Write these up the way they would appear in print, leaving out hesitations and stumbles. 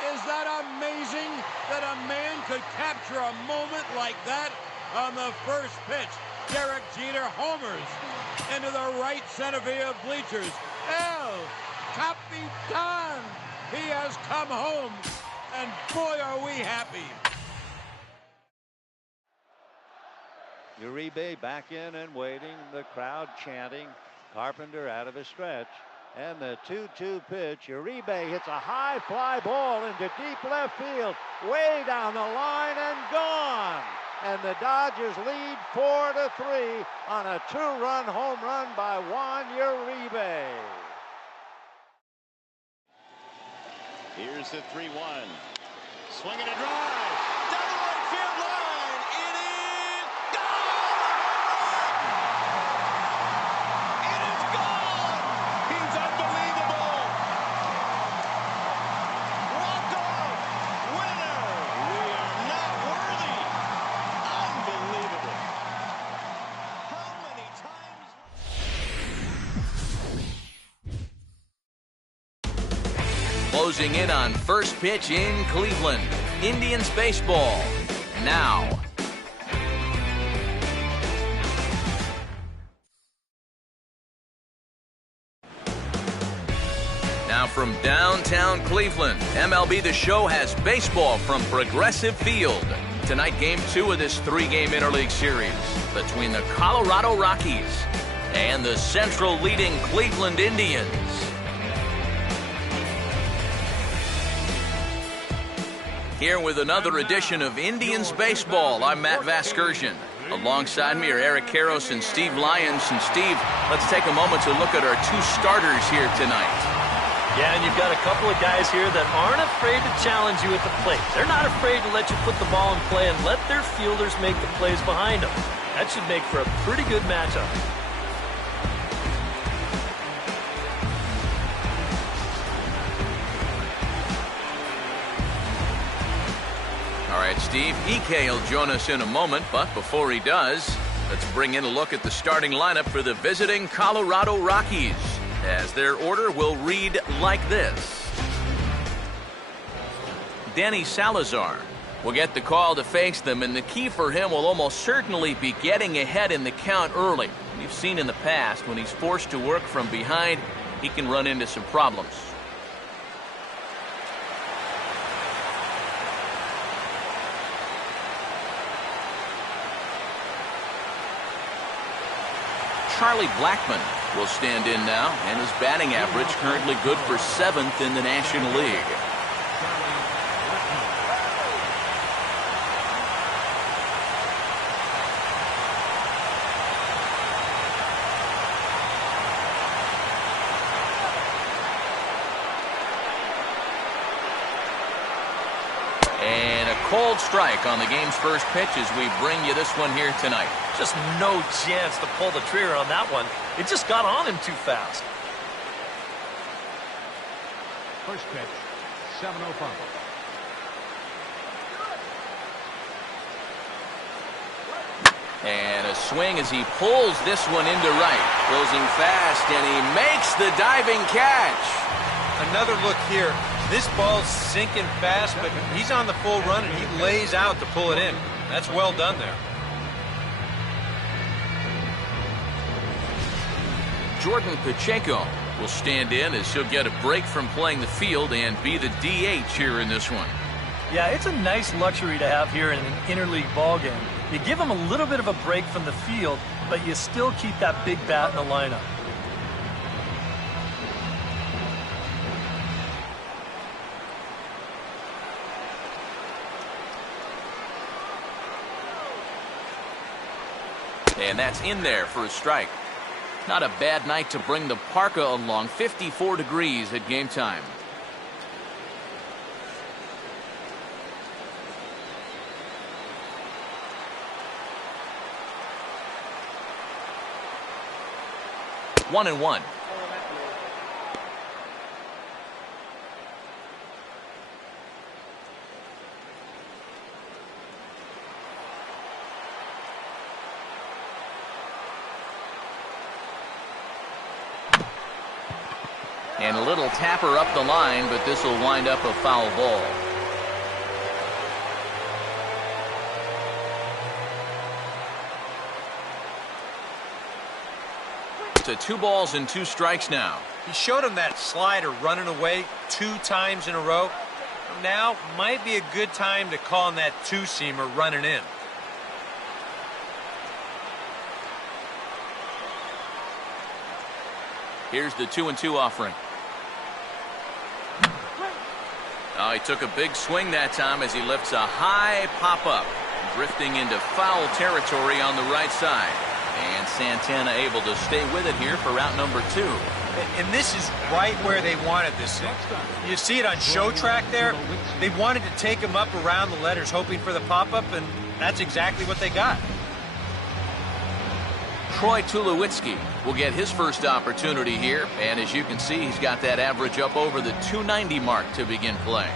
Is that amazing that a man could capture a moment like that on the first pitch? Derek Jeter homers into the right center field bleachers. El Capitan! He has come home, and boy, are we happy. Uribe back in and waiting. The crowd chanting. Carpenter out of a stretch. And the 2-2 pitch. Uribe hits a high fly ball into deep left field. Way down the line and gone. And the Dodgers lead 4-3 on a 2-run home run by Juan Uribe. Here's the 3-1. Swing and a drive. Down the right field line. It is gone! It is gone! He's unbelievable! Walk-off winner! We are not worthy! Unbelievable! How many times? Closing in on first pitch in Cleveland. Indians baseball now. Now from downtown Cleveland, MLB The Show has baseball from Progressive Field. Tonight, Game 2 of this 3-game interleague series between the Colorado Rockies and the Central leading Cleveland Indians. Here with another edition of Indians Baseball, I'm Matt Vasgersian. Alongside me are Eric Karros and Steve Lyons. And Steve, let's take a moment to look at our two starters here tonight. Yeah, and you've got a couple of guys here that aren't afraid to challenge you at the plate. They're not afraid to let you put the ball in play and let their fielders make the plays behind them. That should make for a pretty good matchup. All right, Steve, EK will join us in a moment, but before he does, let's bring in a look at the starting lineup for the visiting Colorado Rockies, as their order will read like this. Danny Salazar will get the call to face them, and the key for him will almost certainly be getting ahead in the count early. We've seen in the past when he's forced to work from behind, he can run into some problems. Charlie Blackmon will stand in now, and his batting average currently good for 7th in the National League. And a cold strike on the game's first pitch as we bring you this one here tonight. Just no chance to pull the trigger on that one. It just got on him too fast. First pitch, 7:05. And a swing as he pulls this one into right. Closing fast, and he makes the diving catch. Another look here. This ball's sinking fast, but he's on the full run, and he lays out to pull it in. That's well done there. Jordan Pacheco will stand in as he'll get a break from playing the field and be the DH here in this one. Yeah, it's a nice luxury to have here in an interleague ballgame. You give him a little bit of a break from the field, but you still keep that big bat in the lineup. And that's in there for a strike. Not a bad night to bring the parka along. 54 degrees at game time. One and one. And a little tapper up the line, but this will wind up a foul ball. To 2 balls and 2 strikes now. He showed him that slider running away 2 times in a row. Now might be a good time to call on that 2-seamer running in. Here's the 2-2 offering. Oh, he took a big swing that time as he lifts a high pop-up, drifting into foul territory on the right side. And Santana able to stay with it here for route number 2. And this is right where they wanted this thing. You see it on show track there. They wanted to take him up around the letters, hoping for the pop-up, and that's exactly what they got. Troy Tulowitzki will get his first opportunity here, and as you can see, he's got that average up over the 290 mark to begin play.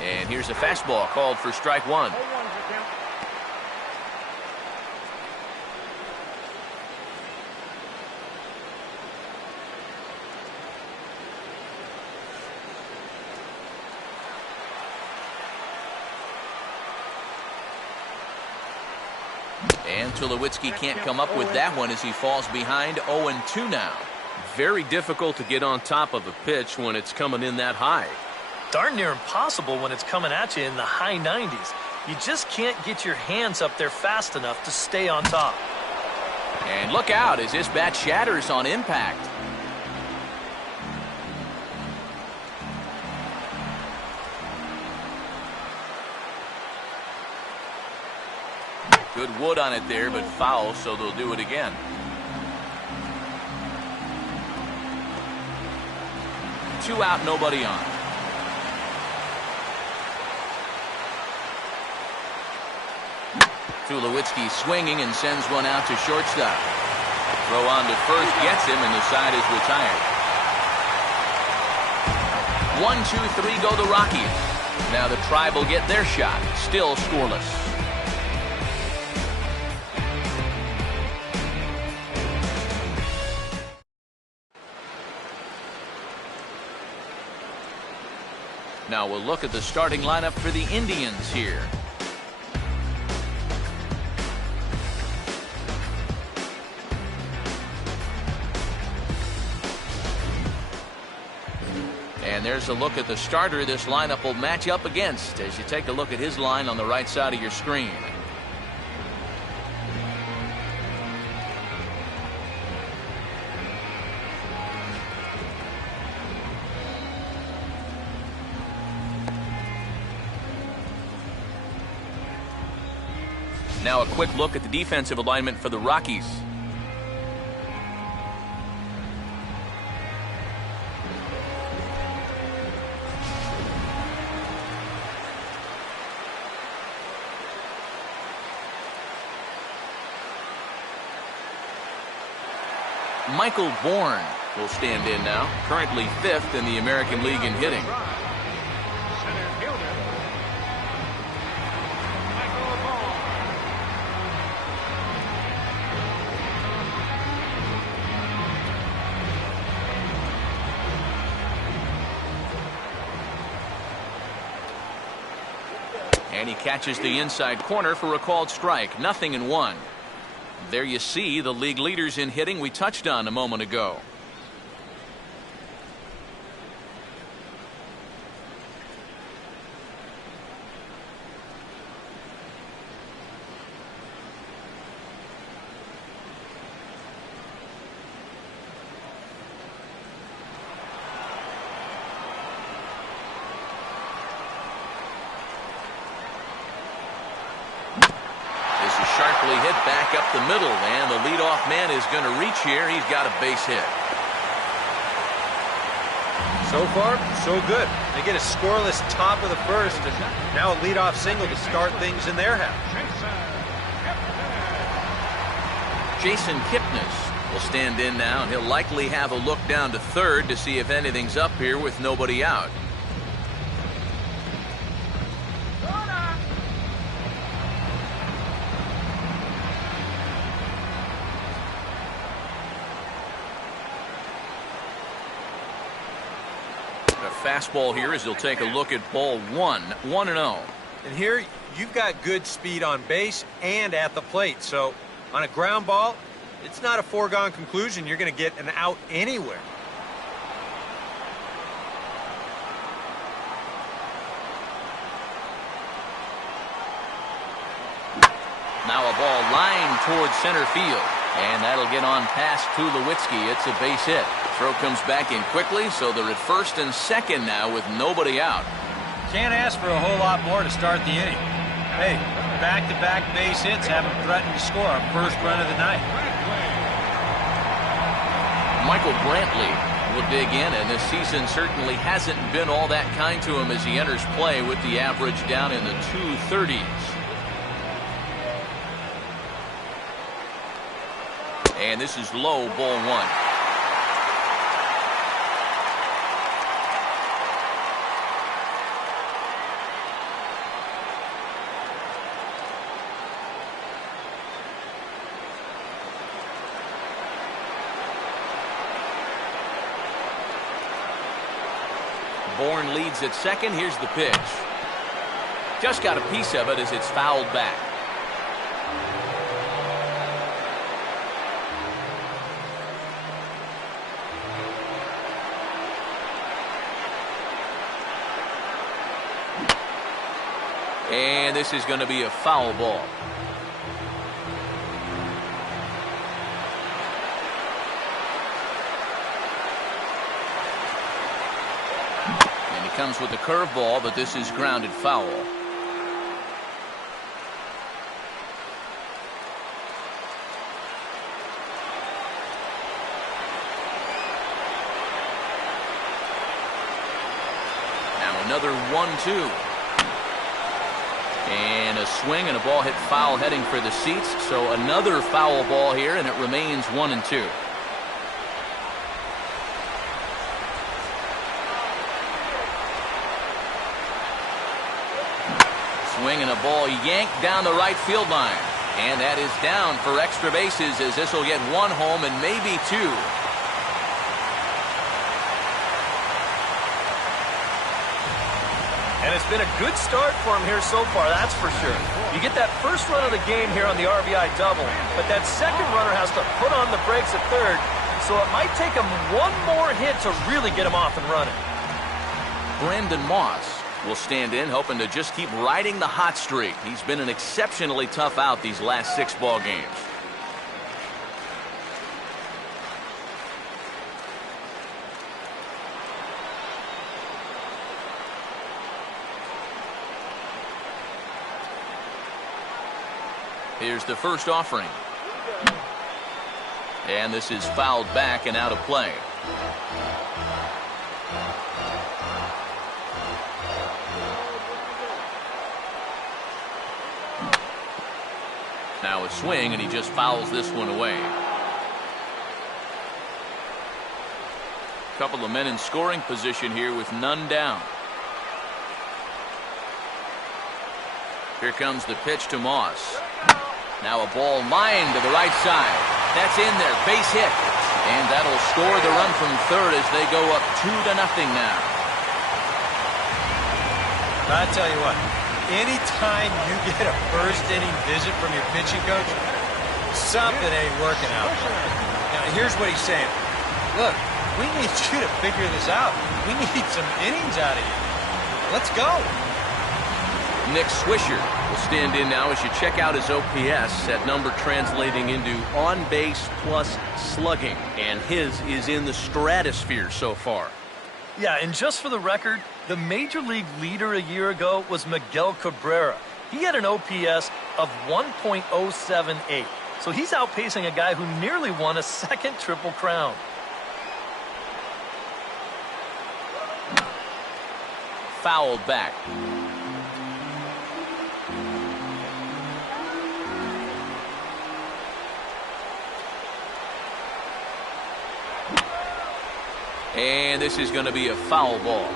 And here's a fastball called for strike 1. And Tulowitzki can't come up with that one as he falls behind 0-2 now. Very difficult to get on top of a pitch when it's coming in that high. Darn near impossible when it's coming at you in the high 90s. You just can't get your hands up there fast enough to stay on top. And look out as this bat shatters on impact. Good wood on it there, but foul, so they'll do it again. Two out, nobody on. Tulowitzki swinging and sends one out to shortstop. Throw on to first gets him, and the side is retired. 1-2-3 go the Rockies. Now the Tribe will get their shot. Still scoreless. Now we'll look at the starting lineup for the Indians here. And there's a look at the starter this lineup will match up against as you take a look at his line on the right side of your screen. Now a quick look at the defensive alignment for the Rockies. Michael Bourne will stand in now, currently 5th in the American League in hitting. And he catches the inside corner for a called strike. 0-1. There you see the league leaders in hitting we touched on a moment ago. Sharply hit back up the middle, and the leadoff man is going to reach here. He's got a base hit. So far, so good. They get a scoreless top of the first, and now a leadoff single to start things in their half. Jason Kipnis will stand in now, and he'll likely have a look down to third to see if anything's up here with nobody out. A fastball here as he'll take a look at ball 1, 1-0. And here you've got good speed on base and at the plate. So on a ground ball, it's not a foregone conclusion you're going to get an out anywhere. Now a ball lined towards center field, and that'll get on past Tulowitzki. It's a base hit. Throw comes back in quickly, so they're at first and second now with nobody out. Can't ask for a whole lot more to start the inning. Hey, back-to-back base hits haven't threatened to score a first run of the night. Michael Brantley will dig in, and this season certainly hasn't been all that kind to him as he enters play with the average down in the 230s. And this is low, ball 1. Bourne leads at second. Here's the pitch. Just got a piece of it as it's fouled back. And this is going to be a foul ball. And he comes with a curveball, but this is grounded foul. Now another 1-2. And a swing and a ball hit foul heading for the seats. So another foul ball here, and it remains 1-2. Swing and a ball yanked down the right field line. And that is down for extra bases as this will get one home and maybe two. And it's been a good start for him here so far, that's for sure. You get that first run of the game here on the RBI double, but that second runner has to put on the brakes at third, so it might take him one more hit to really get him off and running. Brandon Moss will stand in, hoping to just keep riding the hot streak. He's been an exceptionally tough out these last 6 ball games. Here's the first offering. And this is fouled back and out of play. Now a swing, and he just fouls this one away. Couple of men in scoring position here with none down. Here comes the pitch to Moss. Now a ball lined to the right side. That's in there, base hit. And that'll score the run from third as they go up 2-0 now. I tell you what, anytime you get a first inning visit from your pitching coach, something ain't working out. Now here's what he's saying. Look, we need you to figure this out. We need some innings out of you. Let's go. Nick Swisher will stand in now as you check out his OPS, that number translating into on base plus slugging, and his is in the stratosphere so far. Yeah, and just for the record, the major league leader a year ago was Miguel Cabrera. He had an OPS of 1.078, so he's outpacing a guy who nearly won a second Triple Crown. Fouled back. And this is going to be a foul ball.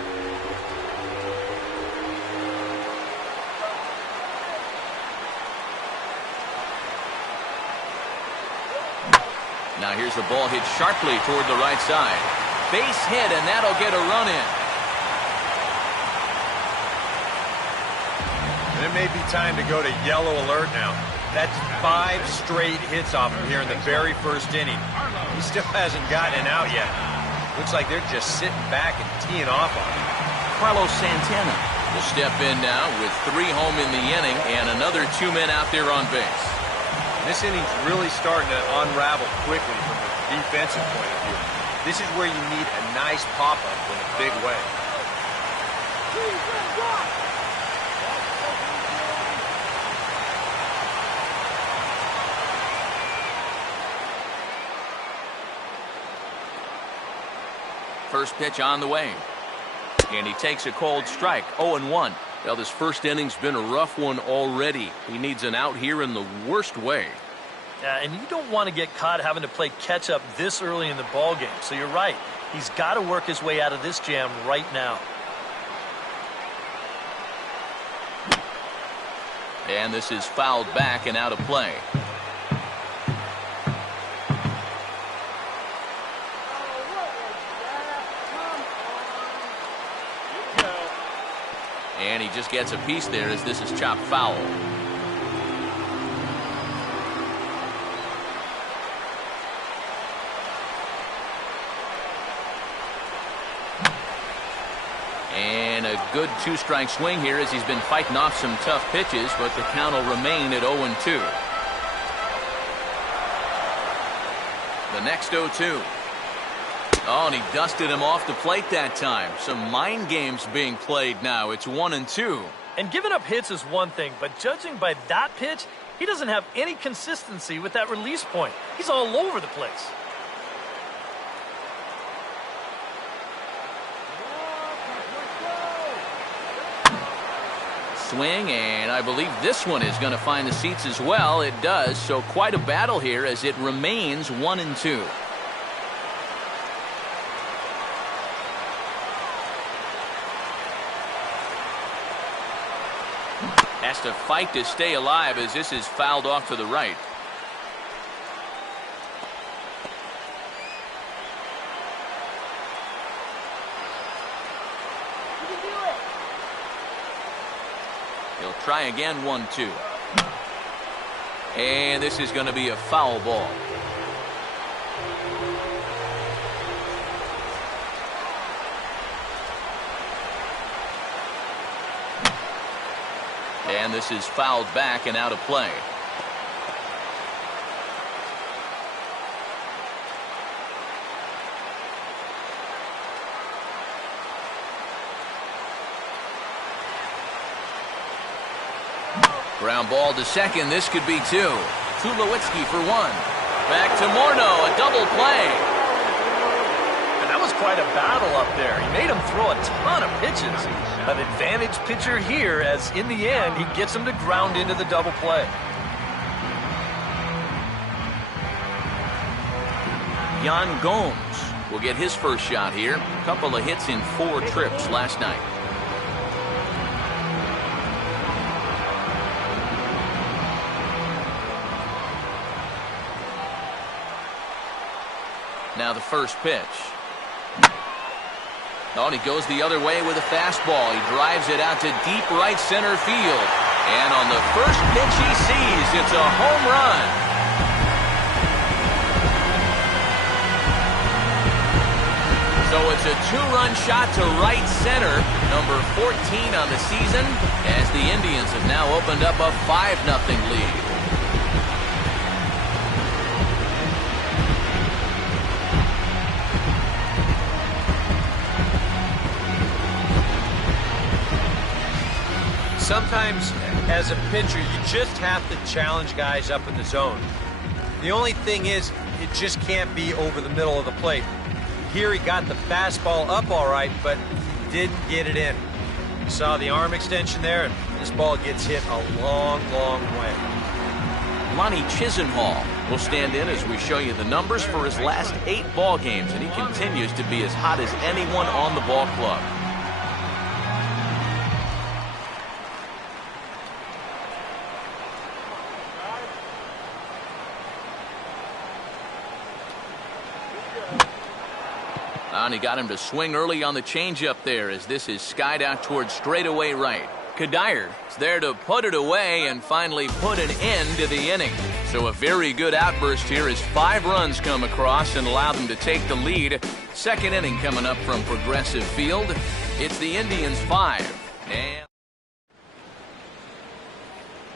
Now here's the ball hit sharply toward the right side. Base hit, and that'll get a run in. And it may be time to go to yellow alert now. That's 5 straight hits off him here in the very first inning. He still hasn't gotten it out yet. Looks like they're just sitting back and teeing off on him. Carlos Santana will step in now with 3 home in the inning and another 2 men out there on base. This inning's really starting to unravel quickly from the defensive point of view. This is where you need a nice pop-up in a big way. First pitch on the way. And he takes a cold strike, 0-1. Well, this first inning's been a rough one already. He needs an out here in the worst way. And you don't want to get caught having to play catch-up this early in the ball game. So you're right. He's got to work his way out of this jam right now. And this is fouled back and out of play. And he just gets a piece there as this is chopped foul. And a good 2-strike swing here as he's been fighting off some tough pitches, but the count will remain at 0-2. The next 0-2. Oh, and he dusted him off the plate that time. Some mind games being played now. It's 1-2. And giving up hits is one thing, but judging by that pitch, he doesn't have any consistency with that release point. He's all over the place. Swing, and I believe this one is going to find the seats as well. It does, so quite a battle here as it remains 1-2. Has to fight to stay alive as this is fouled off to the right. He'll try again, 1-2. And this is going to be a foul ball. And this is fouled back and out of play. Ground ball to second. This could be 2. Tulowitzki for 1. Back to Morneau. A double play. And that was quite a battle up there. He made him throw a ton of pitches. An advantage pitcher here, as in the end, he gets him to ground into the double play. Yan Gomes will get his first shot here. A couple of hits in 4 trips last night. Now the first pitch. Oh, and he goes the other way with a fastball. He drives it out to deep right center field. And on the first pitch he sees, it's a home run. So it's a 2-run shot to right center, number 14 on the season, as the Indians have now opened up a 5-0 lead. Sometimes, as a pitcher, you just have to challenge guys up in the zone. The only thing is, it just can't be over the middle of the plate. Here he got the fastball up all right, but didn't get it in. You saw the arm extension there, and this ball gets hit a long, long way. Lonnie Chisenhall will stand in as we show you the numbers for his last 8 ball games, and he continues to be as hot as anyone on the ball club. And he got him to swing early on the changeup there as this is skied out towards straightaway right. Kadire is there to put it away and finally put an end to the inning. So a very good outburst here as 5 runs come across and allow them to take the lead. Second inning coming up from Progressive Field. It's the Indians 5. And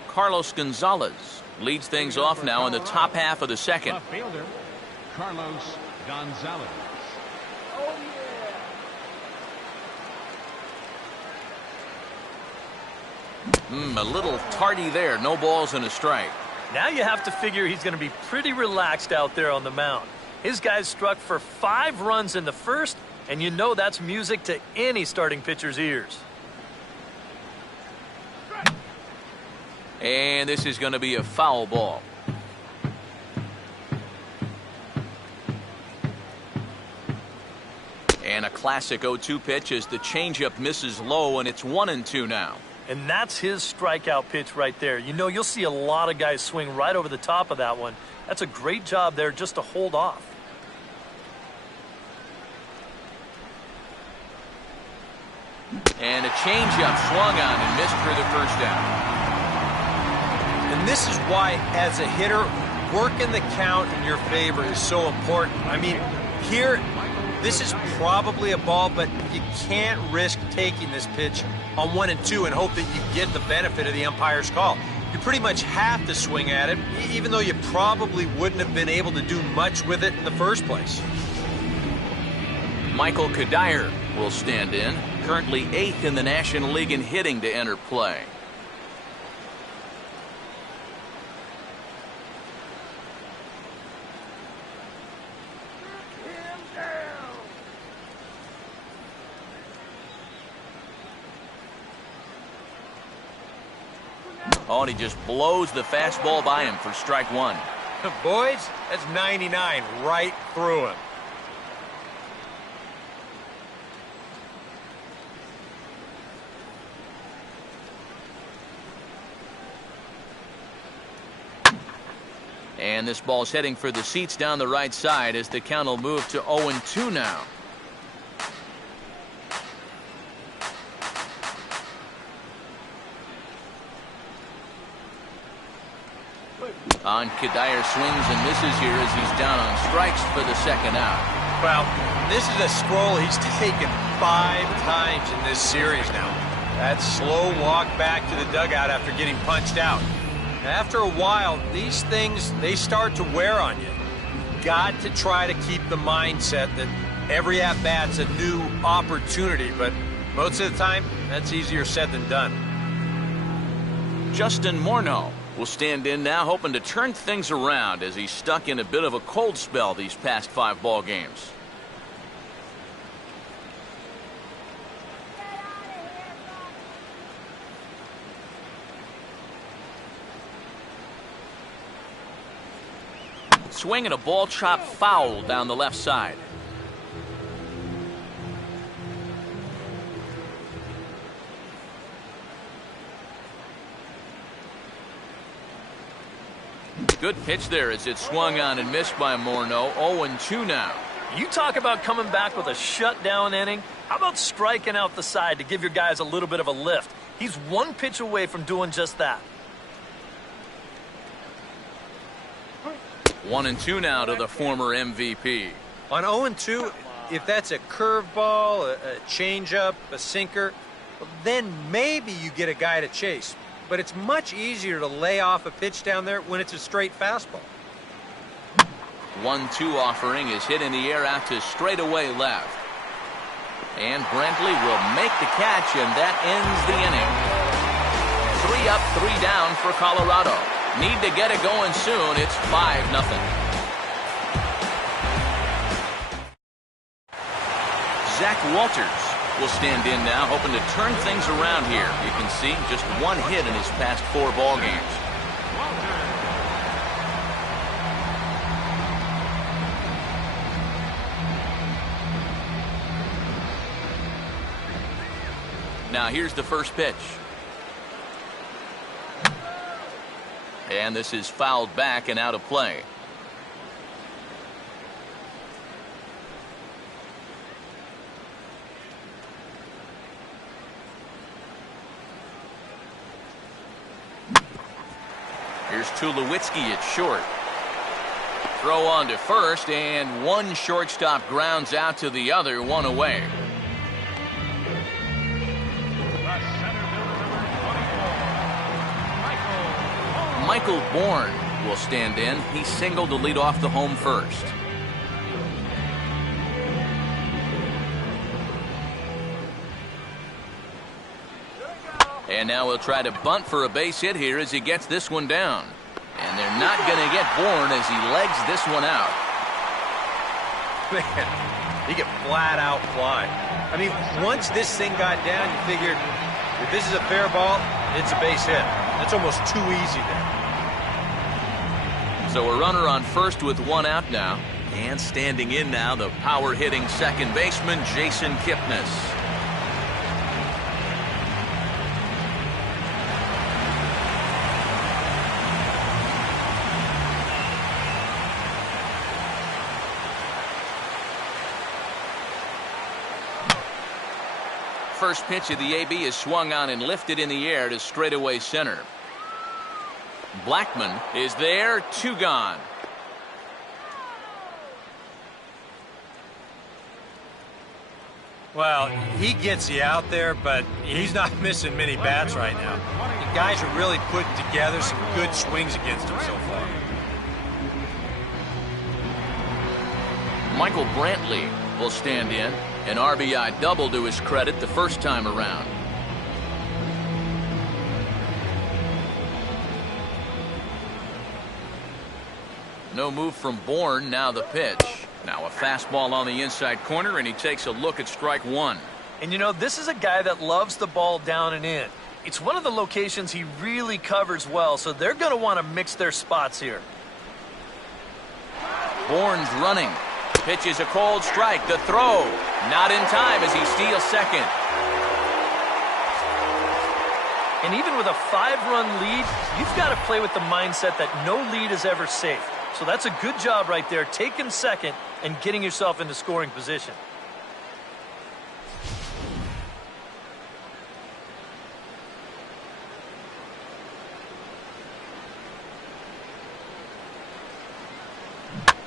Carlos Gonzalez leads things off now in the top half of the second. Left fielder, Carlos Gonzalez. A little tardy there. No balls and a strike. Now you have to figure he's going to be pretty relaxed out there on the mound. His guys struck for 5 runs in the first, and you know that's music to any starting pitcher's ears. And this is going to be a foul ball. And a classic 0-2 pitch as the changeup misses low, and it's 1-2 now. And that's his strikeout pitch right there. You know, you'll see a lot of guys swing right over the top of that one. That's a great job there just to hold off. And a changeup swung on and missed for the first down. And this is why, as a hitter, working the count in your favor is so important. I mean, here, this is probably a ball, but you can't risk taking this pitch on 1 and 2 and hope that you get the benefit of the umpire's call. You pretty much have to swing at it, even though you probably wouldn't have been able to do much with it in the first place. Michael Kadire will stand in, currently 8th in the National League in hitting to enter play. Oh, and he just blows the fastball by him for strike 1. Boys, that's 99 right through him. And this ball's heading for the seats down the right side as the count will move to 0-2 now. On Kadire swings and misses here as he's down on strikes for the second out. Well, this is a stroll he's taken 5 times in this series now. That slow walk back to the dugout after getting punched out. After a while, these things, they start to wear on you. You've got to try to keep the mindset that every at-bat's a new opportunity, but most of the time, that's easier said than done. Justin Morneau will stand in now, hoping to turn things around as he's stuck in a bit of a cold spell these past 5 ball games. Swinging a ball chopped foul down the left side. Good pitch there as it swung on and missed by Morneau. 0-2 now. You talk about coming back with a shutdown inning. How about striking out the side to give your guys a little bit of a lift? He's 1 pitch away from doing just that. 1-2 now to the former MVP. On 0-2, if that's a curveball, a changeup, a sinker, then maybe you get a guy to chase. But it's much easier to lay off a pitch down there when it's a straight fastball. 1-2 offering is hit in the air out to straightaway left. And Brentley will make the catch, and that ends the inning. 3 up, 3 down for Colorado. Need to get it going soon. It's 5-0. Zach Walters will stand in now, hoping to turn things around here. You can see just 1 hit in his past 4 ball games. Now here's the first pitch. And this is fouled back and out of play. Here's Tulowitzki at short. Throw on to first, and one shortstop grounds out to the other, one away. Michael Bourne will stand in. He singled to lead off the home first. And now he'll try to bunt for a base hit here as he gets this one down. And they're not going to get Bourne as he legs this one out. Man, he could flat out fly. I mean, once this thing got down, you figured if this is a fair ball, it's a base hit. That's almost too easy there. So a runner on first with one out now. And standing in now, the power-hitting second baseman, Jason Kipnis. First pitch of the AB is swung on and lifted in the air to straightaway center. Blackman is there, 2 gone. Well, he gets you out there, but he's not missing many bats right now. The guys are really putting together some good swings against him so far. Michael Brantley will stand in. An RBI double to his credit the first time around. No move from Bourne. Now the pitch. Now a fastball on the inside corner, and he takes a look at strike one. And you know, this is a guy that loves the ball down and in. It's one of the locations he really covers well, so they're going to want to mix their spots here. Bourne's running. Pitch is a cold strike. The throw. Not in time as he steals second. And even with a 5-run lead, you've got to play with the mindset that no lead is ever safe. So that's a good job right there, taking second and getting yourself into scoring position.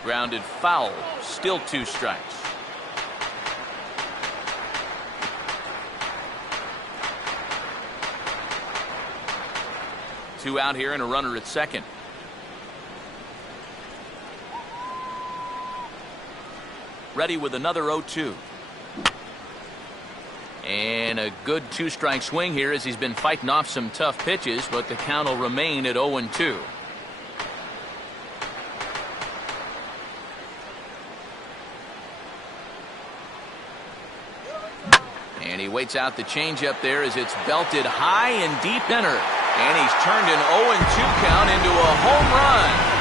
Grounded foul. Still 2 strikes. Two out here and a runner at second. Ready with another 0-2. And a good 2-strike swing here as he's been fighting off some tough pitches, but the count will remain at 0-2. And he waits out the changeup there as it's belted high and deep center. And he's turned an 0-2 count into a home run.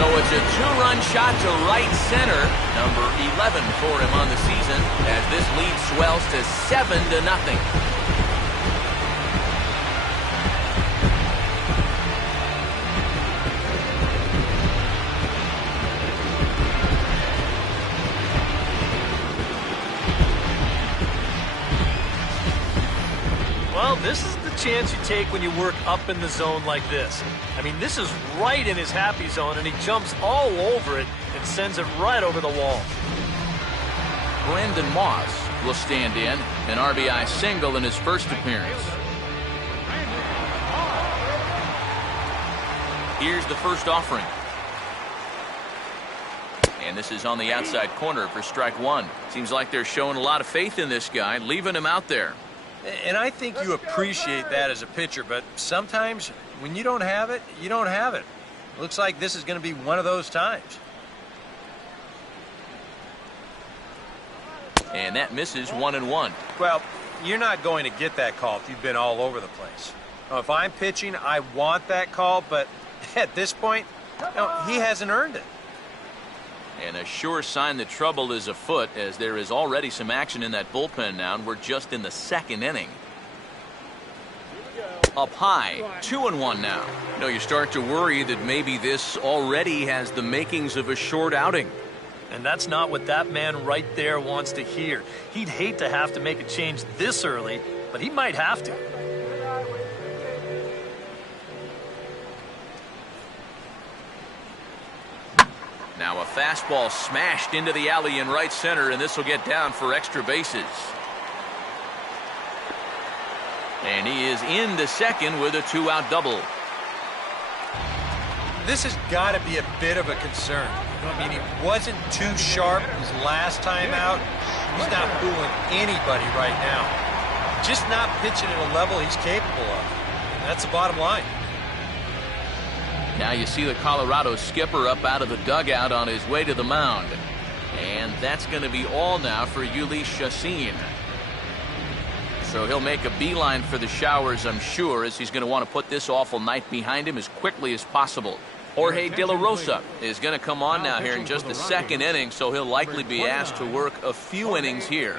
So it's a 2-run shot to right center, number 11 for him on the season, as this lead swells to 7-0. Well, this is the chance you take when you work up in the zone like this. I mean, this is right in his happy zone, and he jumps all over it and sends it right over the wall. Brandon Moss will stand in, an RBI single in his first appearance. Here's the first offering. And this is on the outside corner for strike one. Seems like they're showing a lot of faith in this guy, leaving him out there. And I think you appreciate that as a pitcher, but sometimes when you don't have it, you don't have it. Looks like this is going to be one of those times. And that misses 1-1. Well, you're not going to get that call if you've been all over the place. Now, if I'm pitching, I want that call, but at this point, no, he hasn't earned it. And a sure sign that trouble is afoot, as there is already some action in that bullpen now, and we're just in the second inning. Up high, 2-1 now. You start to worry that maybe this already has the makings of a short outing. And that's not what that man right there wants to hear. He'd hate to have to make a change this early, but he might have to. Now a fastball smashed into the alley in right center, and this will get down for extra bases. And he is into second with a 2-out double. This has got to be a bit of a concern. I mean, he wasn't too sharp his last time out. He's not fooling anybody right now. Just not pitching at a level he's capable of. And that's the bottom line. Now you see the Colorado skipper up out of the dugout on his way to the mound. And that's going to be all now for Ulysses Chassin. So he'll make a beeline for the showers, I'm sure, as he's going to want to put this awful night behind him as quickly as possible. Jorge De La Rosa is going to come on now here in just the second inning, so he'll likely be asked to work a few innings here.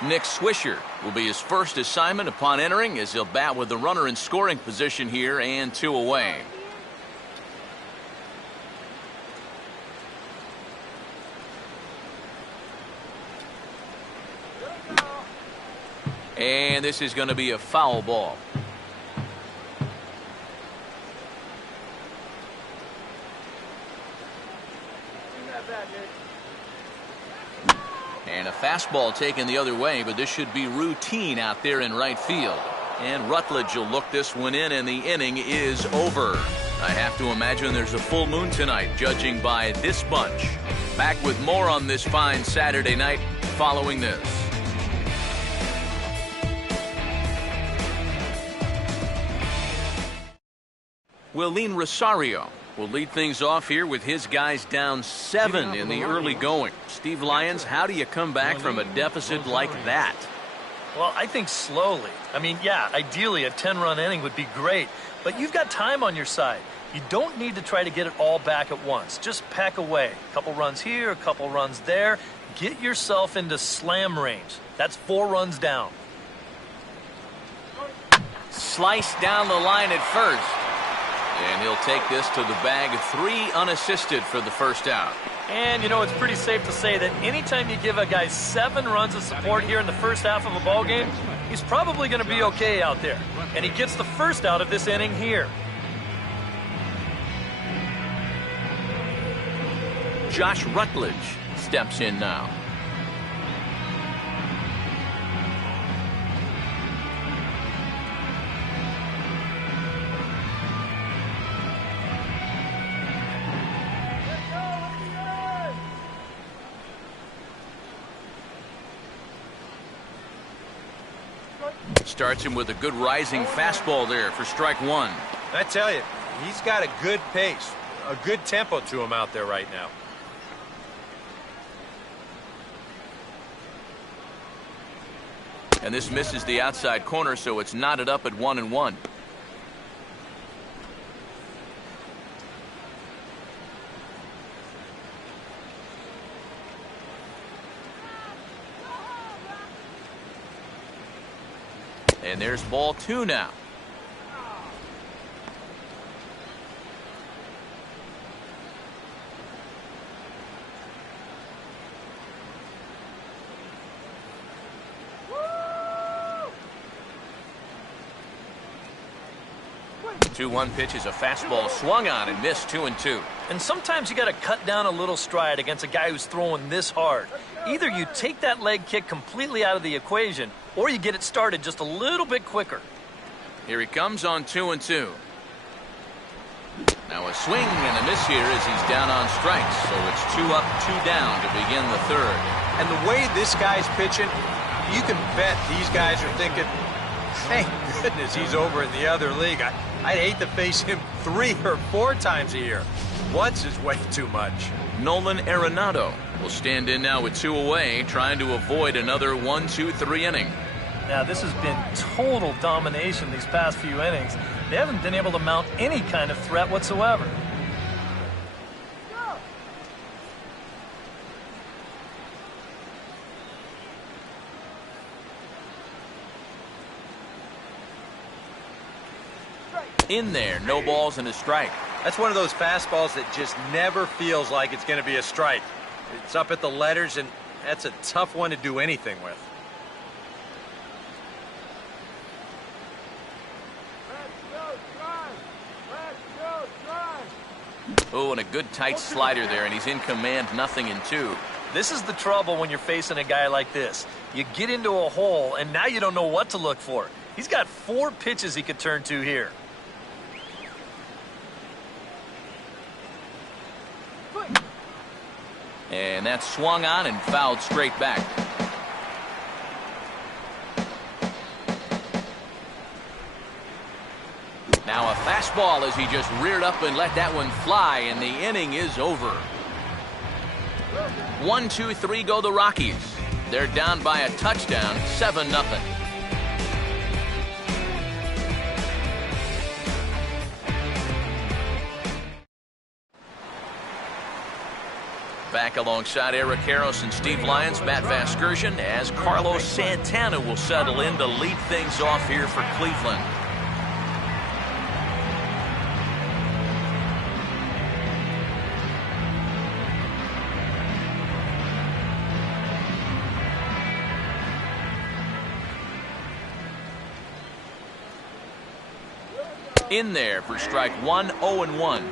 Nick Swisher will be his first assignment upon entering, as he'll bat with the runner in scoring position here and 2 away. And this is going to be a foul ball. And a fastball taken the other way, but this should be routine out there in right field. And Rutledge will look this one in, and the inning is over. I have to imagine there's a full moon tonight, judging by this bunch. Back with more on this fine Saturday night following this. Willeen Rosario will lead things off here with his guys down 7 in the early going. Steve Lyons, how do you come back from a deficit like that? Well, I think slowly. I mean, yeah, ideally a 10-run inning would be great, but you've got time on your side. You don't need to try to get it all back at once. Just pack away. A couple runs here, a couple runs there. Get yourself into slam range. That's 4 runs down. Sliced down the line at first. And he'll take this to the bag, 3 unassisted for the first out. And, you know, it's pretty safe to say that anytime you give a guy 7 runs of support here in the first half of a ball game, he's probably going to be okay out there. And he gets the first out of this inning here. Josh Rutledge steps in now. Starts him with a good rising fastball there for strike 1. I tell you, he's got a good pace, a good tempo to him out there right now. And this misses the outside corner, so it's knotted up at 1-1. And there's ball 2 now. The 2-1 pitch is a fastball swung on and missed 2-2. And sometimes you got to cut down a little stride against a guy who's throwing this hard. Either you take that leg kick completely out of the equation, or you get it started just a little bit quicker. Here he comes on 2-2. Now a swing and a miss here as he's down on strikes. So it's 2 up, 2 down to begin the third. And the way this guy's pitching, you can bet these guys are thinking, thank goodness he's over in the other league. I'd hate to face him 3 or 4 times a year. Once is way too much. Nolan Arenado will stand in now with 2 away, trying to avoid another 1-2-3 inning. Now, this has been total domination these past few innings. They haven't been able to mount any kind of threat whatsoever. In there, no balls and a strike. That's one of those fastballs that just never feels like it's going to be a strike. It's up at the letters, and that's a tough one to do anything with. Oh, and a good tight slider there, and he's in command, 0-2. This is the trouble when you're facing a guy like this. You get into a hole, and now you don't know what to look for. He's got 4 pitches he could turn to here. And that's swung on and fouled straight back. Now a fastball as he just reared up and let that one fly, and the inning is over. 1-2-3 go the Rockies. They're down by a touchdown, 7-0. Back alongside Eric Harris and Steve Lyons, Matt Vasgersian, as Carlos Santana will settle in to lead things off here for Cleveland. In there for strike 1, 0-1.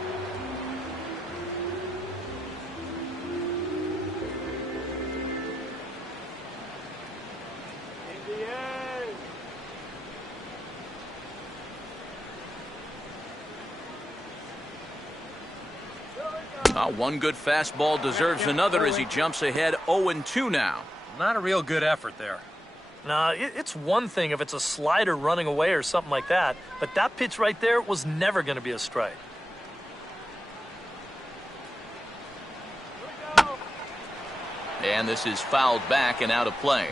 One good fastball deserves another as he jumps ahead 0-2 now. Not a real good effort there. Now, it's one thing if it's a slider running away or something like that, but that pitch right there was never going to be a strike. And this is fouled back and out of play.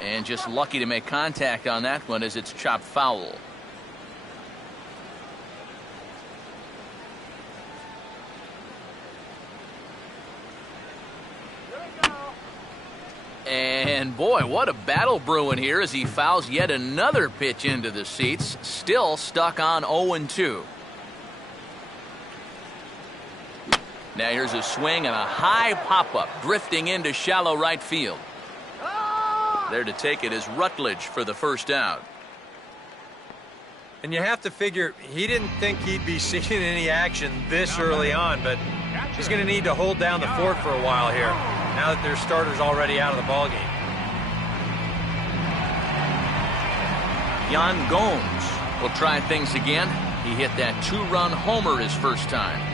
And just lucky to make contact on that one as it's chopped foul. And boy, what a battle brewing here as he fouls yet another pitch into the seats. Still stuck on 0-2. Now here's a swing and a high pop-up drifting into shallow right field. There to take it is Rutledge for the first out. And you have to figure he didn't think he'd be seeing any action this early on, but he's going to need to hold down the fort for a while here, now that their starter's already out of the ballgame. Yan Gomes will try things again. He hit that 2-run homer his first time.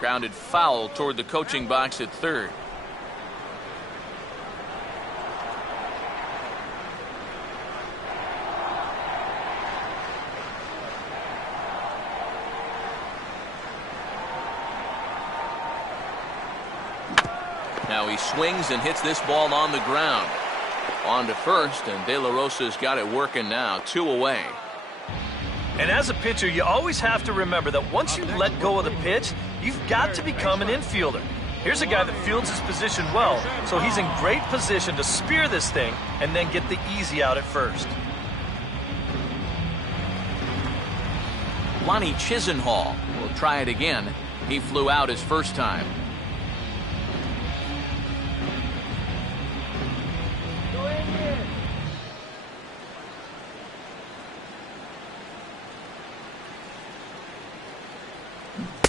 Grounded foul toward the coaching box at third. Now he swings and hits this ball on the ground. On to first, and De La Rosa's got it working now. 2 away. And as a pitcher, you always have to remember that once you let go of the pitch, you've got to become an infielder. Here's a guy that fields his position well, so he's in great position to spear this thing and then get the easy out at first. Lonnie Chisenhall will try it again. He flew out his first time.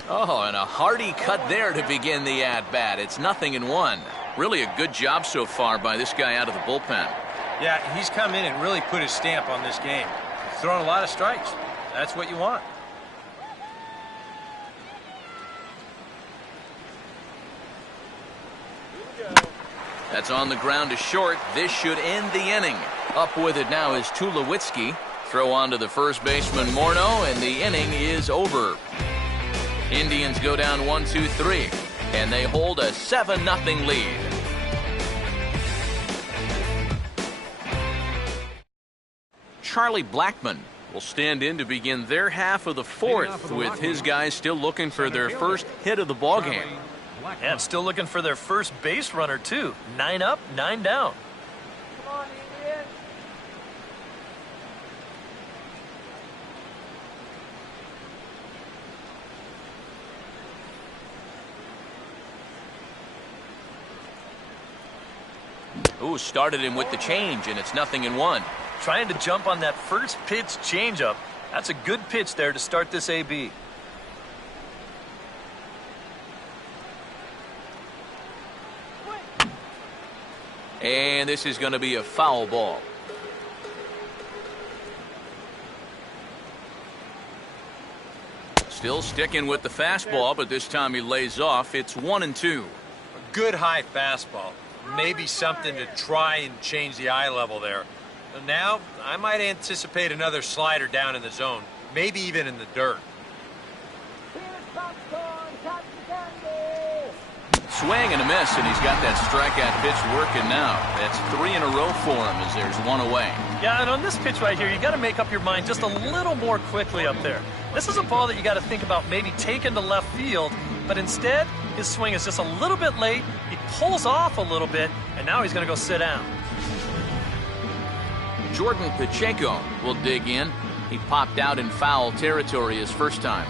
Oh, and a hearty cut there to begin the at-bat. It's 0-1. Really a good job so far by this guy out of the bullpen. Yeah, he's come in and really put his stamp on this game. He's thrown a lot of strikes. That's what you want. That's on the ground to short. This should end the inning. Up with it now is Tulowitzki. Throw on to the first baseman Morneau, and the inning is over. Indians go down 1-2-3, and they hold a 7-0 lead. Charlie Blackmon will stand in to begin their half of the fourth, with his guys still looking for their first hit of the ballgame. And still looking for their first base runner, too. 9 up, 9 down. Ooh, started him with the change, and it's 0-1. Trying to jump on that first pitch changeup. That's a good pitch there to start this AB. And this is going to be a foul ball. Still sticking with the fastball, but this time he lays off. It's 1-2. A good high fastball. Maybe something to try and change the eye level there. But now, I might anticipate another slider down in the zone. Maybe even in the dirt. Swing and a miss, and he's got that strikeout pitch working now. That's 3 in a row for him as there's 1 away. Yeah, and on this pitch right here, you got to make up your mind just a little more quickly up there. This is a ball that you got to think about maybe taking to left field, but instead, his swing is just a little bit late. He pulls off a little bit, and now he's going to go sit down. Jordan Pacheco will dig in. He popped out in foul territory his first time.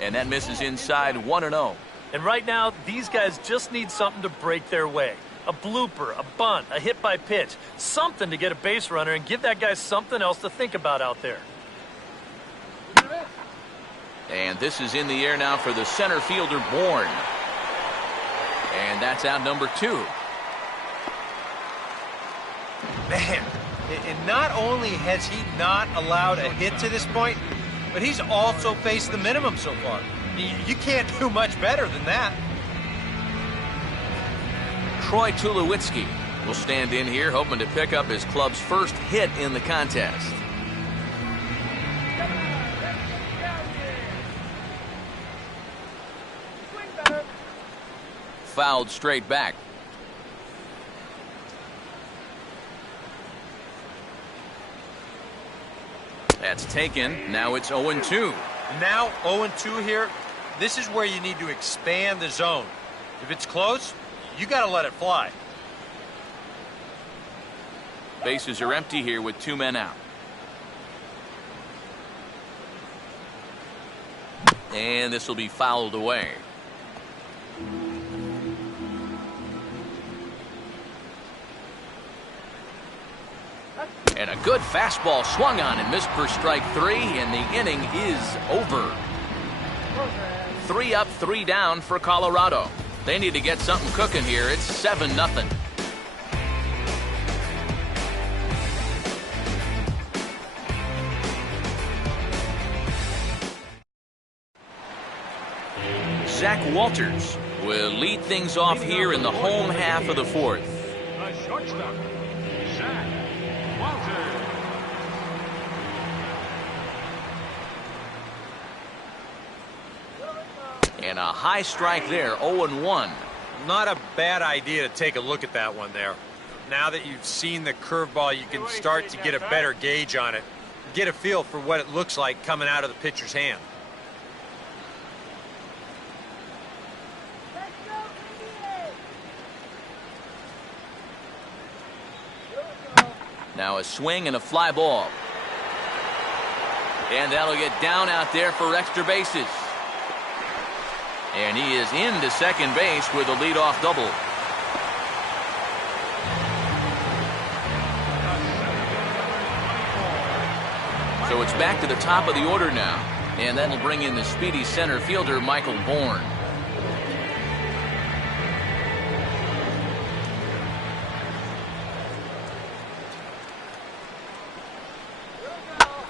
And that misses inside 1-0. And right now, these guys just need something to break their way. A blooper, a bunt, a hit by pitch. Something to get a base runner and give that guy something else to think about out there. And this is in the air now for the center fielder, Bourne. And that's out number 2. Man, and not only has he not allowed a hit to this point, but he's also faced the minimum so far. You can't do much better than that. Troy Tulowitzki will stand in here, hoping to pick up his club's first hit in the contest. Fouled straight back. That's taken. Now it's 0-2. Now 0-2 here. This is where you need to expand the zone. If it's close, you got to let it fly. Bases are empty here with 2 men out. And this will be fouled away. And a good fastball swung on and missed for strike 3, and the inning is over. 3 up, 3 down for Colorado. They need to get something cooking here. It's 7-0. Zach Walters will lead things off here in the home half of the fourth. The shortstop, Zach Walters. And a high strike there, 0-1. Not a bad idea to take a look at that one there. Now that you've seen the curveball, you can start to get a better gauge on it. Get a feel for what it looks like coming out of the pitcher's hand. Now a swing and a fly ball. And that'll get down out there for extra bases. And he is into second base with a leadoff double. So it's back to the top of the order now. And that'll bring in the speedy center fielder, Michael Bourne.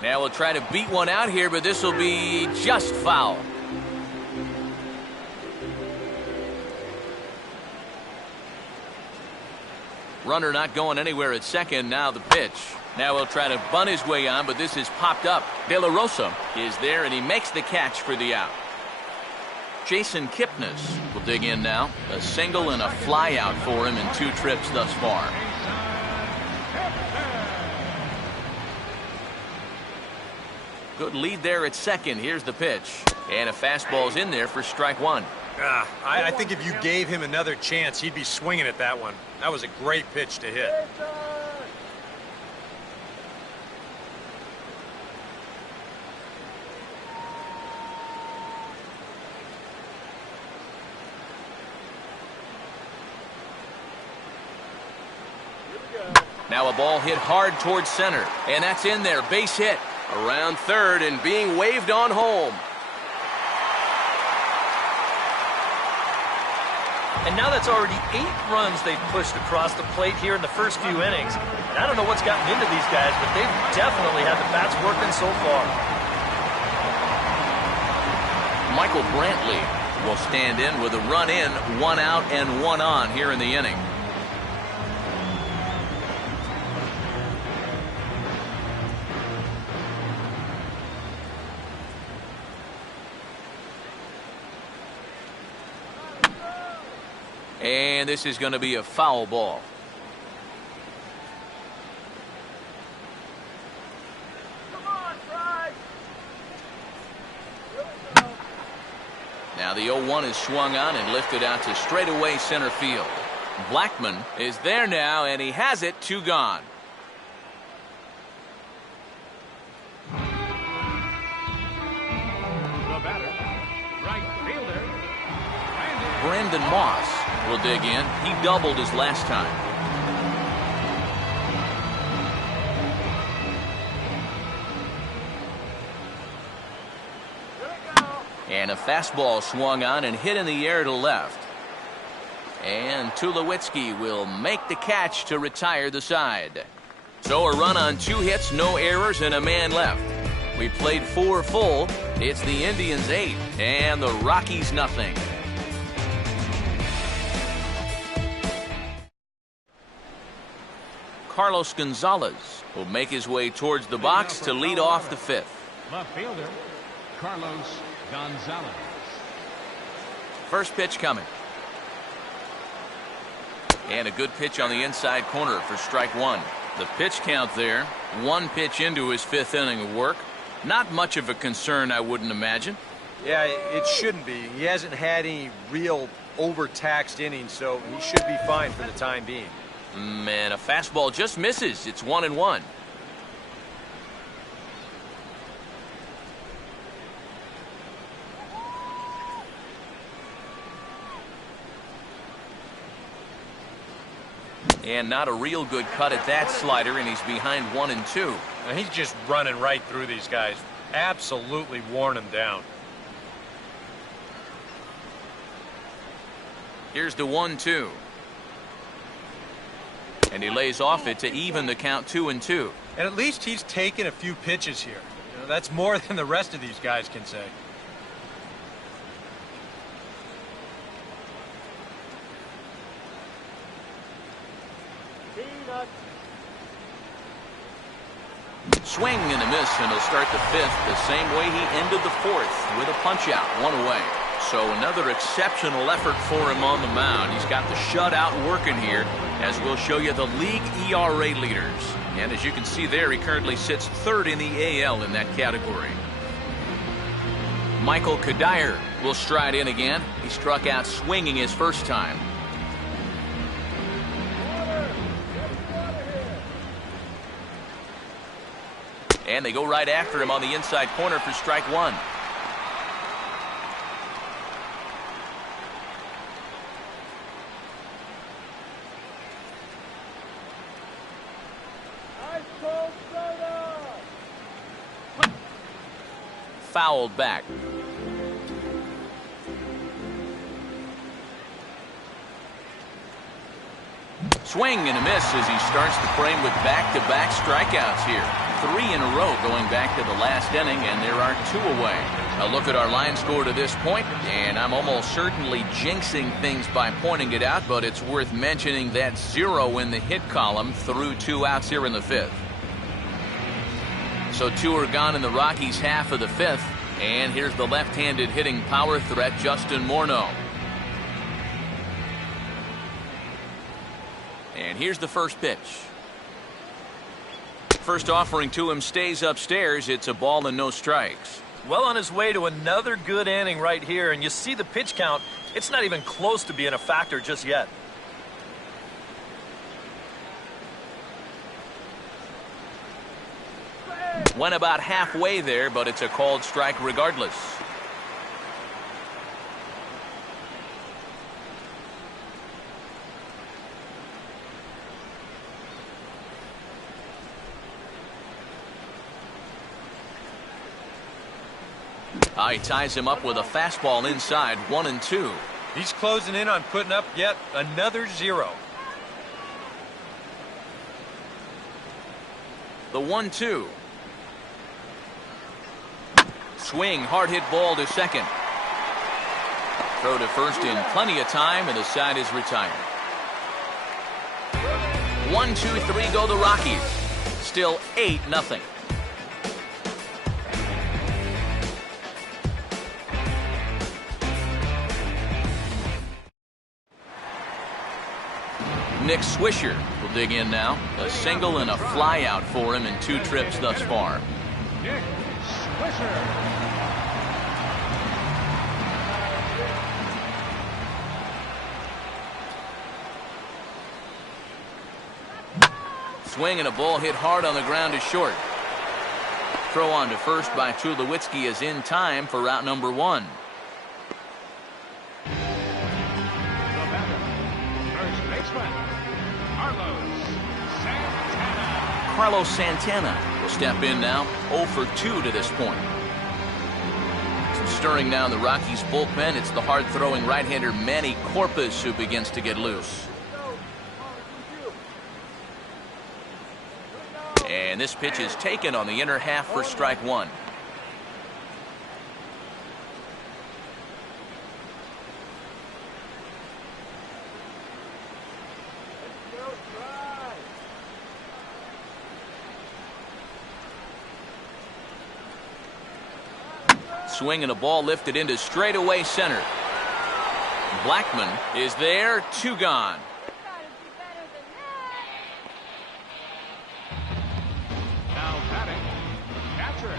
Now we'll try to beat one out here, but this will be just foul. Runner not going anywhere at second. Now the pitch. Now he'll try to bunt his way on, but this is popped up. De La Rosa is there, and he makes the catch for the out. Jason Kipnis will dig in now. A single and a fly out for him in 2 trips thus far. Good lead there at second. Here's the pitch. And a fastball's in there for strike 1. I think if you gave him another chance, he'd be swinging at that one. That was a great pitch to hit. Now a ball hit hard towards center, and that's in there. Base hit around third and being waved on home. And now that's already 8 runs they've pushed across the plate here in the first few innings. And I don't know what's gotten into these guys, but they've definitely had the bats working so far. Michael Brantley will stand in with a run in, 1 out and 1 on here in the inning. And this is going to be a foul ball. Now the 0-1 is swung on and lifted out to straightaway center field. Blackman is there now, and he has it. 2 gone. The batter, right fielder, Brandon Moss will dig in. He doubled his last time. And a fastball swung on and hit in the air to left. And Tulowitzki will make the catch to retire the side. So a run on 2 hits, no errors, and a man left. We played 4 full. It's the Indians 8 and the Rockies nothing. Carlos Gonzalez will make his way towards the box to lead off the 5th. left fielder, Carlos Gonzalez. First pitch coming. And a good pitch on the inside corner for strike 1. The pitch count there, 1 pitch into his 5th inning of work. Not much of a concern, I wouldn't imagine. Yeah, it shouldn't be. He hasn't had any real overtaxed innings, so he should be fine for the time being. Man, a fastball just misses. It's 1-1. And not a real good cut at that slider, and he's behind 1-2. And he's just running right through these guys. Absolutely worn them down. Here's the 1-2. And he lays off it to even the count 2-2. And at least he's taken a few pitches here. You know, that's more than the rest of these guys can say. Swing and a miss, and he'll start the 5th the same way he ended the 4th with a punch out, 1 away. So another exceptional effort for him on the mound. He's got the shutout working here, as we'll show you the league ERA leaders. And as you can see there, he currently sits 3rd in the AL in that category. Michael Kadire will stride in again. He struck out swinging his first time. And they go right after him on the inside corner for strike 1. Fouled back. Swing and a miss as he starts the frame with back-to-back strikeouts here. 3 in a row going back to the last inning, and there are 2 away. A look at our line score to this point, and I'm almost certainly jinxing things by pointing it out, but it's worth mentioning that 0 in the hit column through 2 outs here in the 5th. So 2 are gone in the Rockies' half of the 5th, and here's the left-handed hitting power threat, Justin Morneau. And here's the first pitch. First offering to him stays upstairs. It's a ball and no strikes. Well on his way to another good inning right here, and you see the pitch count. It's not even close to being a factor just yet. Went about halfway there, but it's a called strike regardless. He ties him up with a fastball inside, 1-2. He's closing in on putting up yet another 0. The 1-2. Swing, hard hit ball to second. Throw to first in plenty of time, and the side is retired. 1-2-3 go the Rockies. Still 8-0. Nick Swisher will dig in now. A single and a fly out for him in 2 trips thus far. Nick Swisher. Swing and a ball hit hard on the ground to short. Throw on to first by Tulowitzki is in time for route number 1. First baseman, Carlos Santana will step in now, 0 for 2 to this point. So stirring now in the Rockies bullpen, it's the hard-throwing right-hander Manny Corpus who begins to get loose. And this pitch is taken on the inner half for strike 1. Swing and a ball lifted into straightaway center. Blackman is there, 2 gone. now batting, catcher,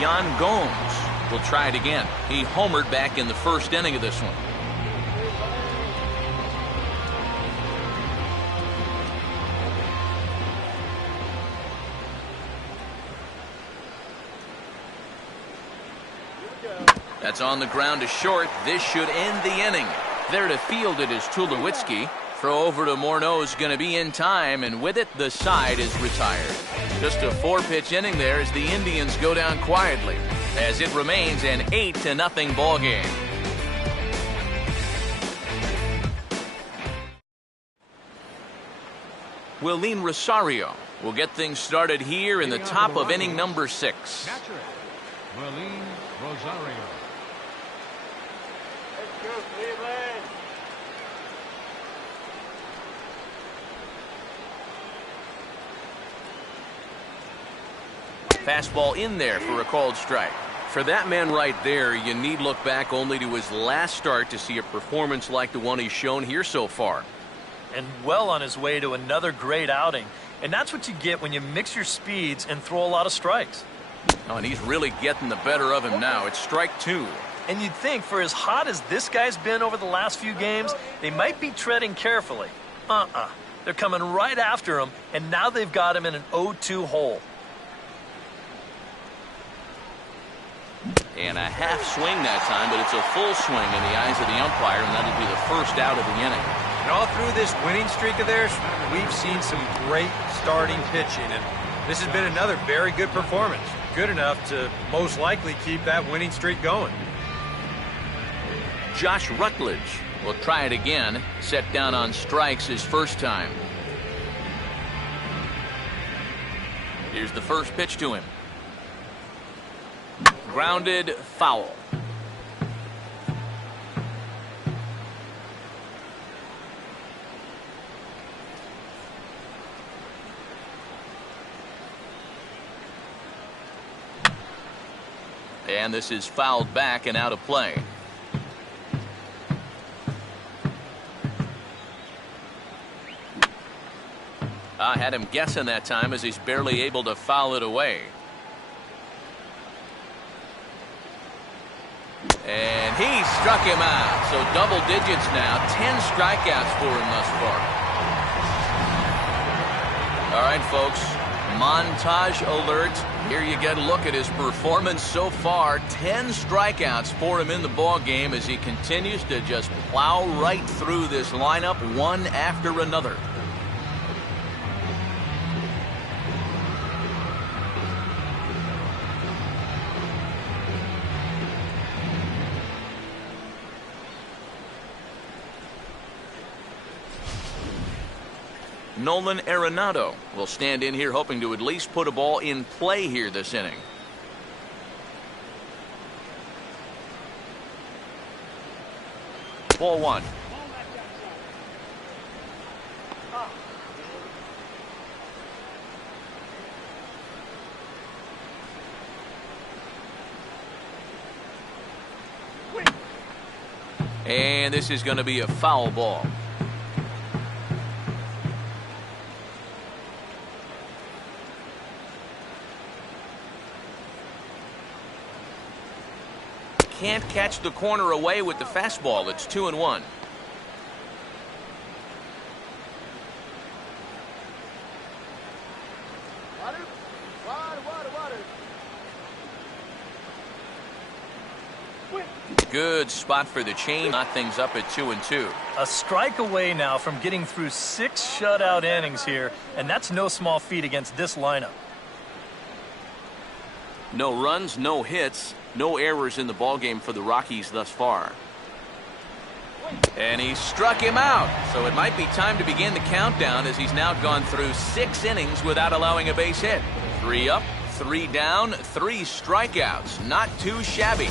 Yan Gomes will try it again. He homered back in the first inning of this one. That's on the ground to short. This should end the inning. There to field it is Tulowitzki. Throw over to Morneau is going to be in time, and with it, the side is retired. Just a 4-pitch inning there as the Indians go down quietly, as it remains an 8-0 ball game. Willeen Rosario will get things started here in the top of inning number 6. catcher, Willeen Rosario. Fastball in there for a called strike. For that man right there, you need look back only to his last start to see a performance like the one he's shown here so far. And well on his way to another great outing. And that's what you get when you mix your speeds and throw a lot of strikes. Oh, and he's really getting the better of him now. It's strike 2. And you'd think for as hot as this guy's been over the last few games, they might be treading carefully. They're coming right after him, and now they've got him in an 0-2 hole. And a half swing that time, but it's a full swing in the eyes of the umpire, and that'll be the first out of the inning. And all through this winning streak of theirs, we've seen some great starting pitching, and this has been another very good performance. Good enough to most likely keep that winning streak going. Josh Rutledge We'll try it again. Set down on strikes his first time. Here's the first pitch to him. Grounded, foul. And this is fouled back and out of play. I had him guessing that time as he's barely able to foul it away. And he struck him out. So double digits now. 10 strikeouts for him thus far. All right, folks. Montage alert. Here you get a look at his performance so far. 10 strikeouts for him in the ball game as he continues to just plow right through this lineup one after another. Nolan Arenado will stand in here hoping to at least put a ball in play here this inning. Ball one. And this is going to be a foul ball. Can't catch the corner away with the fastball. It's 2-1. Good spot for the chain. Knot things up at 2-2. A strike away now from getting through 6 shutout innings here, and that's no small feat against this lineup. No runs, no hits, no errors in the ballgame for the Rockies thus far. And he struck him out. So it might be time to begin the countdown as he's now gone through 6 innings without allowing a base hit. 3 up, 3 down, 3 strikeouts. Not too shabby.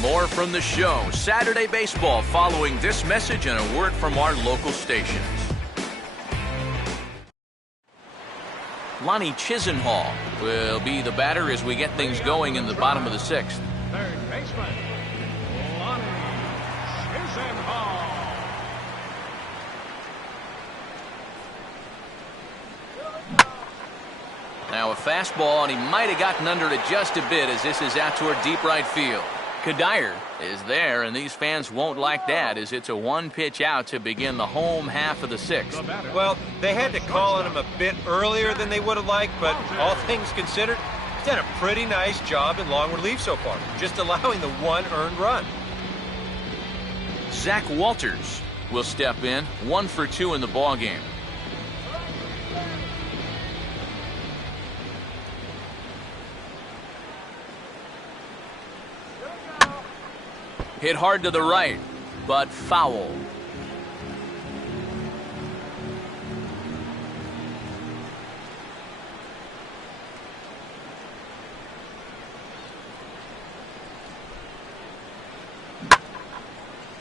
More from the show. Saturday Baseball following this message and a word from our local stations. Lonnie Chisenhall will be the batter as we get things going in the bottom of the 6th. Third baseman, Lonnie Chisenhall. Now a fastball, and he might have gotten under it just a bit as this is out toward deep right field. Kadire is there, and these fans won't like that as it's a 1-pitch out to begin the home half of the 6th. Well, they had to call on him a bit earlier than they would have liked, but all things considered, he's done a pretty nice job in long relief so far, just allowing the 1 earned run. Zach Walters will step in, 1 for 2 in the ballgame. Hit hard to the right, but foul.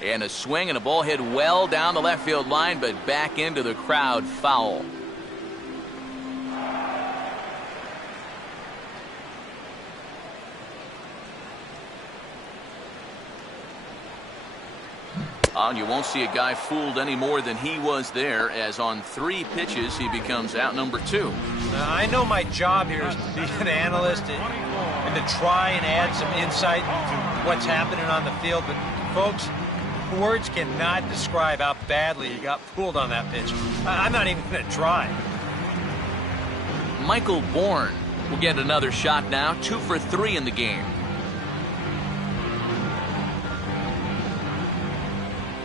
And a swing and a ball hit well down the left field line, but back into the crowd, foul. You won't see a guy fooled any more than he was there, as on 3 pitches he becomes out number 2. I know my job here is to be an analyst and to try and add some insight to what's happening on the field, but folks, words cannot describe how badly he got fooled on that pitch. I'm not even going to try. Michael Bourne will get another shot now, 2 for 3 in the game.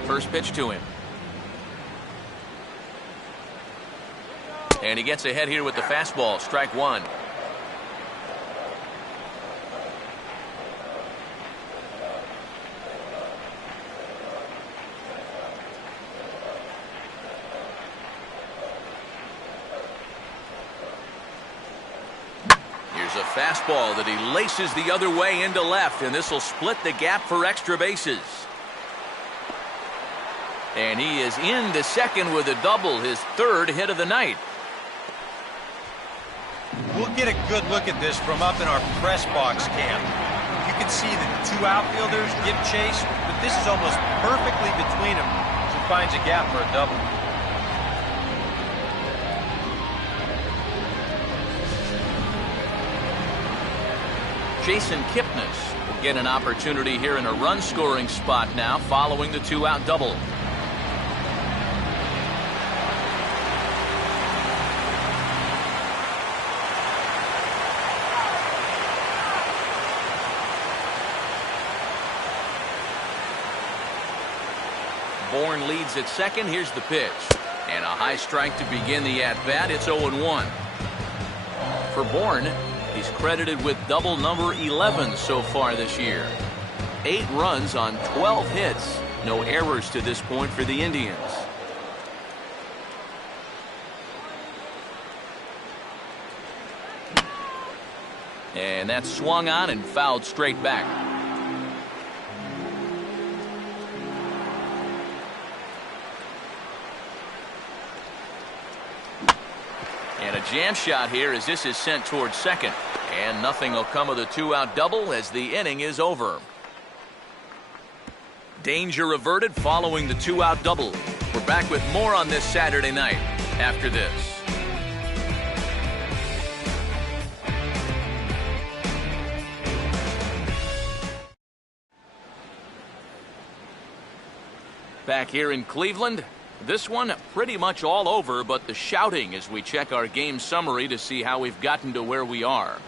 First pitch to him. And he gets ahead here with the fastball. Strike 1. fastball that he laces the other way into left, and this will split the gap for extra bases. And he is into second with a double, his third hit of the night. We'll get a good look at this from up in our press box cam. You can see the two outfielders give chase, but this is almost perfectly between them as he finds a gap for a double. Jason Kipnis will get an opportunity here in a run-scoring spot now following the two-out double. Bourne leads at second. Here's the pitch. And a high strike to begin the at-bat. It's 0-1. For Bourne, he's credited with double number 11 so far this year. 8 runs on 12 hits. No errors to this point for the Indians. And that's swung on and fouled straight back. And a jam shot here as this is sent towards second. And nothing will come of the two-out double as the inning is over. Danger averted following the two-out double. We're back with more on this Saturday night after this. Back here in Cleveland. This one pretty much all over, but the shouting as we check our game summary to see how we've gotten to where we are.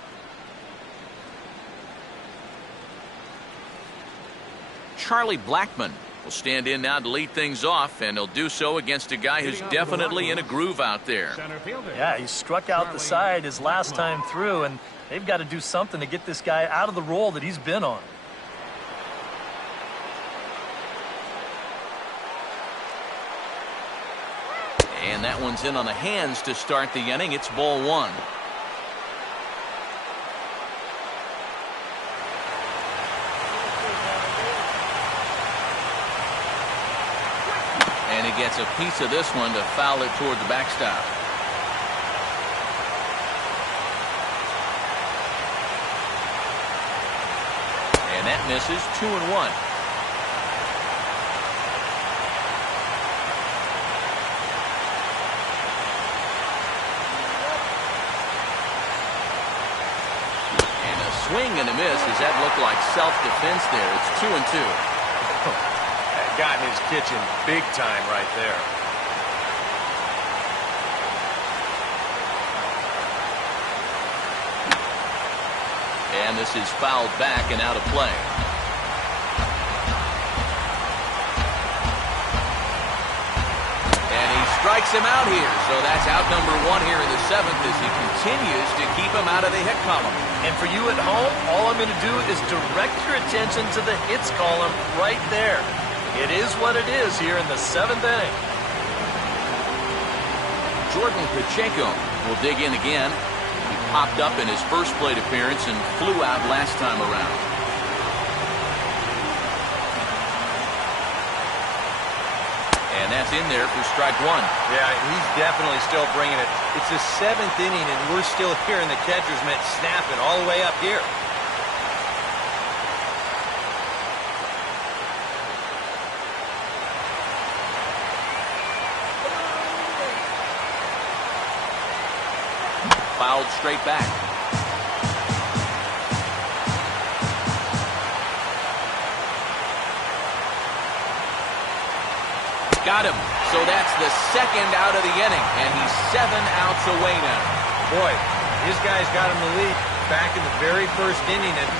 Charlie Blackmon will stand in now to lead things off, and he'll do so against a guy who's definitely in a groove out there. Yeah, he struck out the side his last time through, and they've got to do something to get this guy out of the role that he's been on. And that one's in on the hands to start the inning. It's ball one. And he gets a piece of this one to foul it toward the backstop. And that misses. 2-1. Swing and a miss. Does that look like self-defense there? It's 2-2. That got in his kitchen big time right there. And this is fouled back and out of play. And he strikes him out here. So that's out number 1 here in the 7th as he continues to keep him out of the hit column. And for you at home, all I'm going to do is direct your attention to the hits column right there. It is what it is here in the 7th inning. Jordan Pacheco will dig in again. He popped up in his first plate appearance and flew out last time around. And that's in there for strike 1. Yeah, he's definitely still bringing it. It's the 7th inning, and we're still hearing the catcher's mitt snapping all the way up here. Fouled straight back. Got him. So that's the 2nd out of the inning, and he's 7 outs away now. Boy, this guy's got him the lead back in the very first inning, and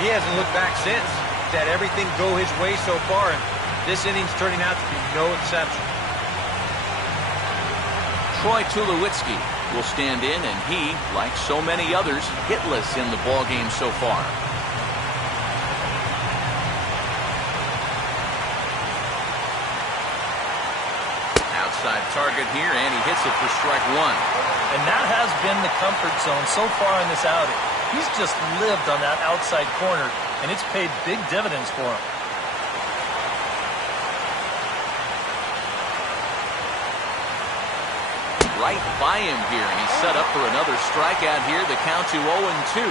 he hasn't looked back since. He's had everything go his way so far, and this inning's turning out to be no exception. Troy Tulowitzki will stand in, and he, like so many others, hitless in the ballgame so far. Outside target here, and he hits it for strike 1. And that has been the comfort zone so far in this outing. He's just lived on that outside corner, and it's paid big dividends for him. Right by him here, and he's set up for another strikeout here. The count to 0-2.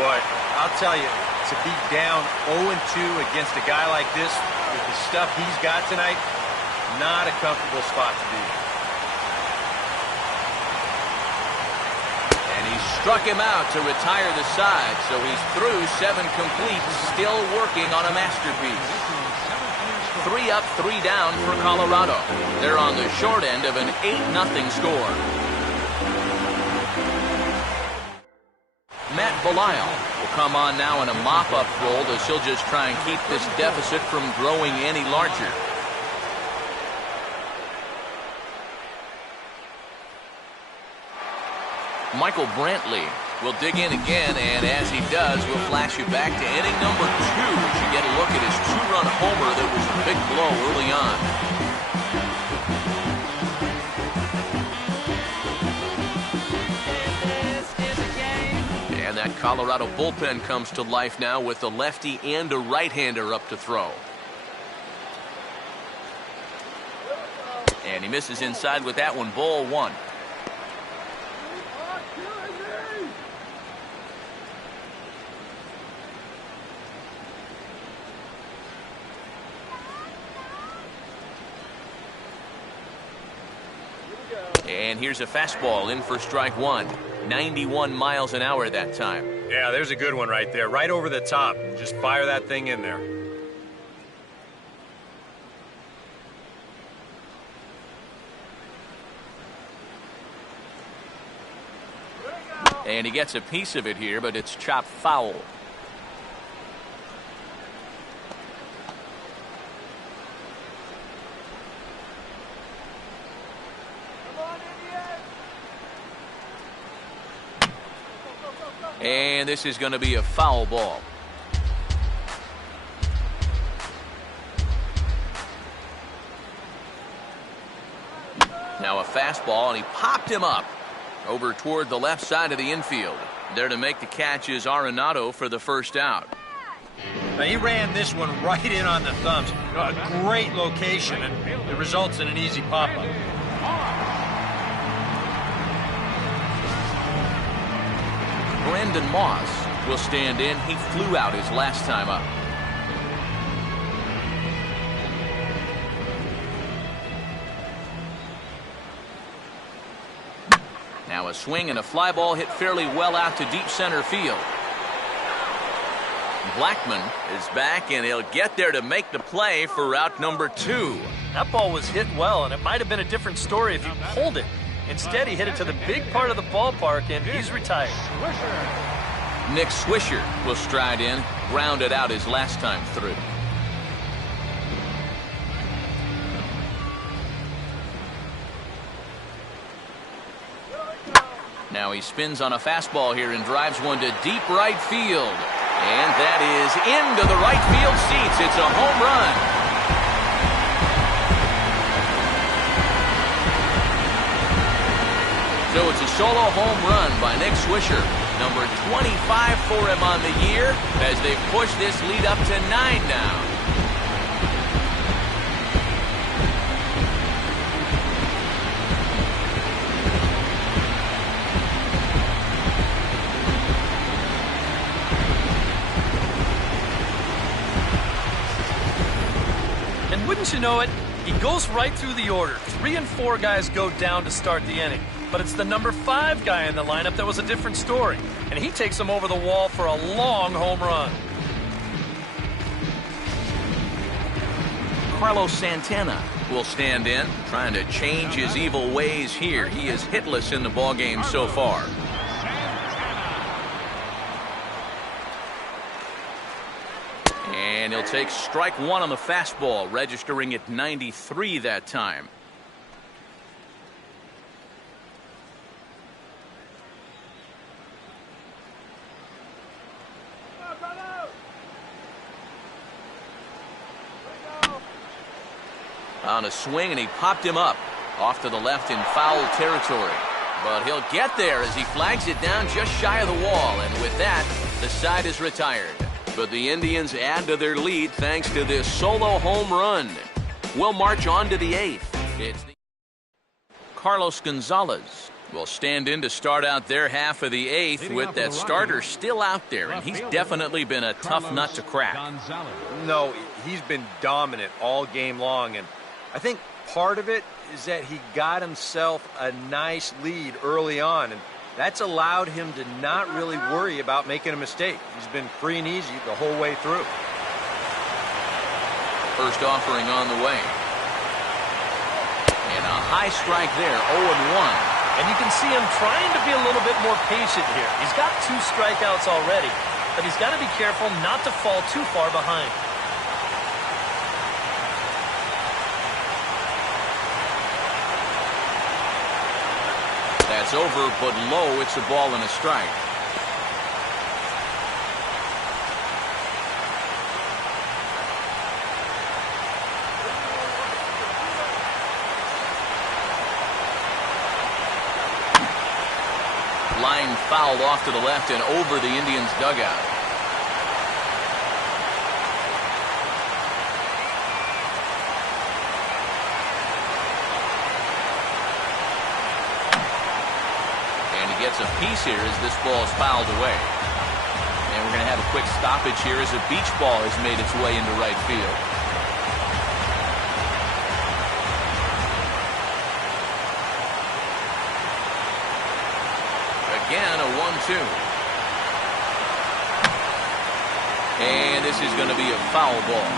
Boy, I'll tell you, to be down 0-2 against a guy like this with the stuff he's got tonight, not a comfortable spot to be. And he struck him out to retire the side, so he's through 7 complete, still working on a masterpiece. 3 up, 3 down for Colorado. They're on the short end of an 8-0 score. Matt Belisle will come on now in a mop-up role as he'll just try and keep this deficit from growing any larger. Michael Brantley will dig in again, and as he does, we'll flash you back to inning number 2 as you get a look at his 2-run homer that was a big blow early on. And that Colorado bullpen comes to life now with a lefty and a right-hander up to throw. And he misses inside with that one, ball 1. And here's a fastball in for strike 1. 91 miles an hour that time. Yeah, there's a good one right there. Right over the top. Just fire that thing in there. And he gets a piece of it here, but it's chopped foul. And this is going to be a foul ball. Now a fastball, and he popped him up over toward the left side of the infield. There to make the catch is Arenado for the first out. Now he ran this one right in on the thumbs. A great location, and it results in an easy pop-up. Brandon Moss will stand in. He flew out his last time up. Now a swing and a fly ball hit fairly well out to deep center field. Blackman is back, and he'll get there to make the play for route number 2. That ball was hit well, and it might have been a different story if he pulled it. Instead, he hit it to the big part of the ballpark, and he's retired. Nick Swisher will stride in, grounded out his last time through. Now he spins on a fastball here and drives one to deep right field. And that is into the right field seats. It's a home run. So it's a solo home run by Nick Swisher. Number 25 for him on the year as they push this lead up to 9 now. And wouldn't you know it, he goes right through the order. 3 and 4 guys go down to start the inning. But it's the number 5 guy in the lineup that was a different story. And he takes him over the wall for a long home run. Carlos Santana will stand in, trying to change his evil ways here. He is hitless in the ballgame so far. And he'll take strike 1 on the fastball, registering at 93 that time. On a swing, and he popped him up off to the left in foul territory. But he'll get there as he flags it down just shy of the wall. And with that, the side is retired. But the Indians add to their lead thanks to this solo home run. We'll march on to the 8th. It's Carlos Gonzalez will stand in to start out their half of the 8th with that starter still out there. And he's definitely been a tough nut to crack. No, he's been dominant all game long. And I think part of it is that he got himself a nice lead early on. And that's allowed him to not really worry about making a mistake. He's been free and easy the whole way through. First offering on the way. And a high strike there, 0-1. And you can see him trying to be a little bit more patient here. He's got 2 strikeouts already, but he's got to be careful not to fall too far behind. That's over, but low. It's a ball and a strike. Line fouled off to the left and over the Indians' dugout. And he gets a piece here as this ball is fouled away. And we're going to have a quick stoppage here as a beach ball has made its way into right field. Again, a 1-2. And this is going to be a foul ball.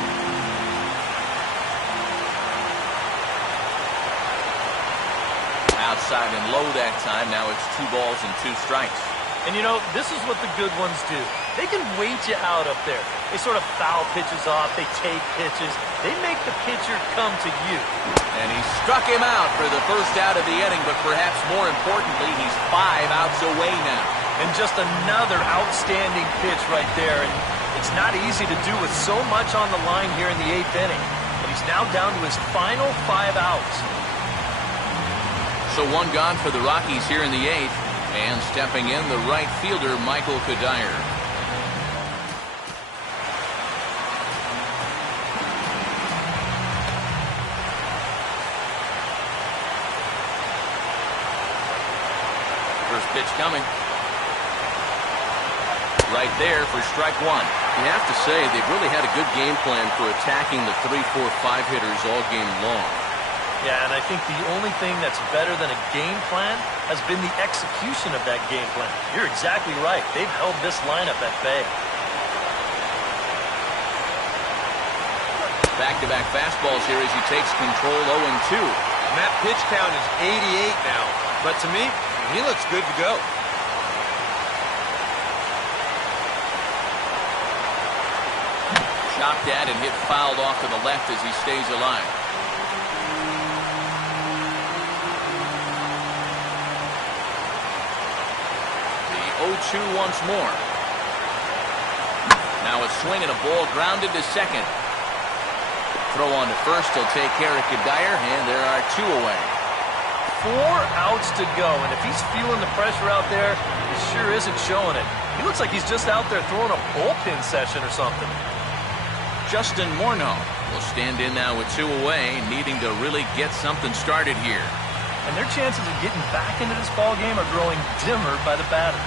Outside and low that time. Now it's 2 balls and 2 strikes. And you know, this is what the good ones do. They can wait you out up there. They sort of foul pitches off. They take pitches. They make the pitcher come to you. And he struck him out for the first out of the inning, but perhaps more importantly, he's 5 outs away now. And just another outstanding pitch right there. And it's not easy to do with so much on the line here in the 8th inning. But he's now down to his final 5 outs. So 1 gone for the Rockies here in the 8th. And stepping in, the right fielder, Michael Kadire. First pitch coming. Right there for strike 1. You have to say they've really had a good game plan for attacking the 3, 4, 5 hitters all game long. Yeah, and I think the only thing that's better than a game plan has been the execution of that game plan. You're exactly right. They've held this lineup at bay. Back-to-back fastballs here as he takes control 0-2. And that pitch count is 88 now. But to me, he looks good to go. Chopped at and hit fouled off to the left as he stays alive. The 0-2 once more. Now a swing and a ball grounded to second. Throw on to first. He'll take care of Kadire, and there are 2 away. 4 outs to go, and if he's feeling the pressure out there, he sure isn't showing it. He looks like he's just out there throwing a bullpen session or something. Justin Morneau will stand in now with 2 away, needing to really get something started here. And their chances of getting back into this ball game are growing dimmer by the batter.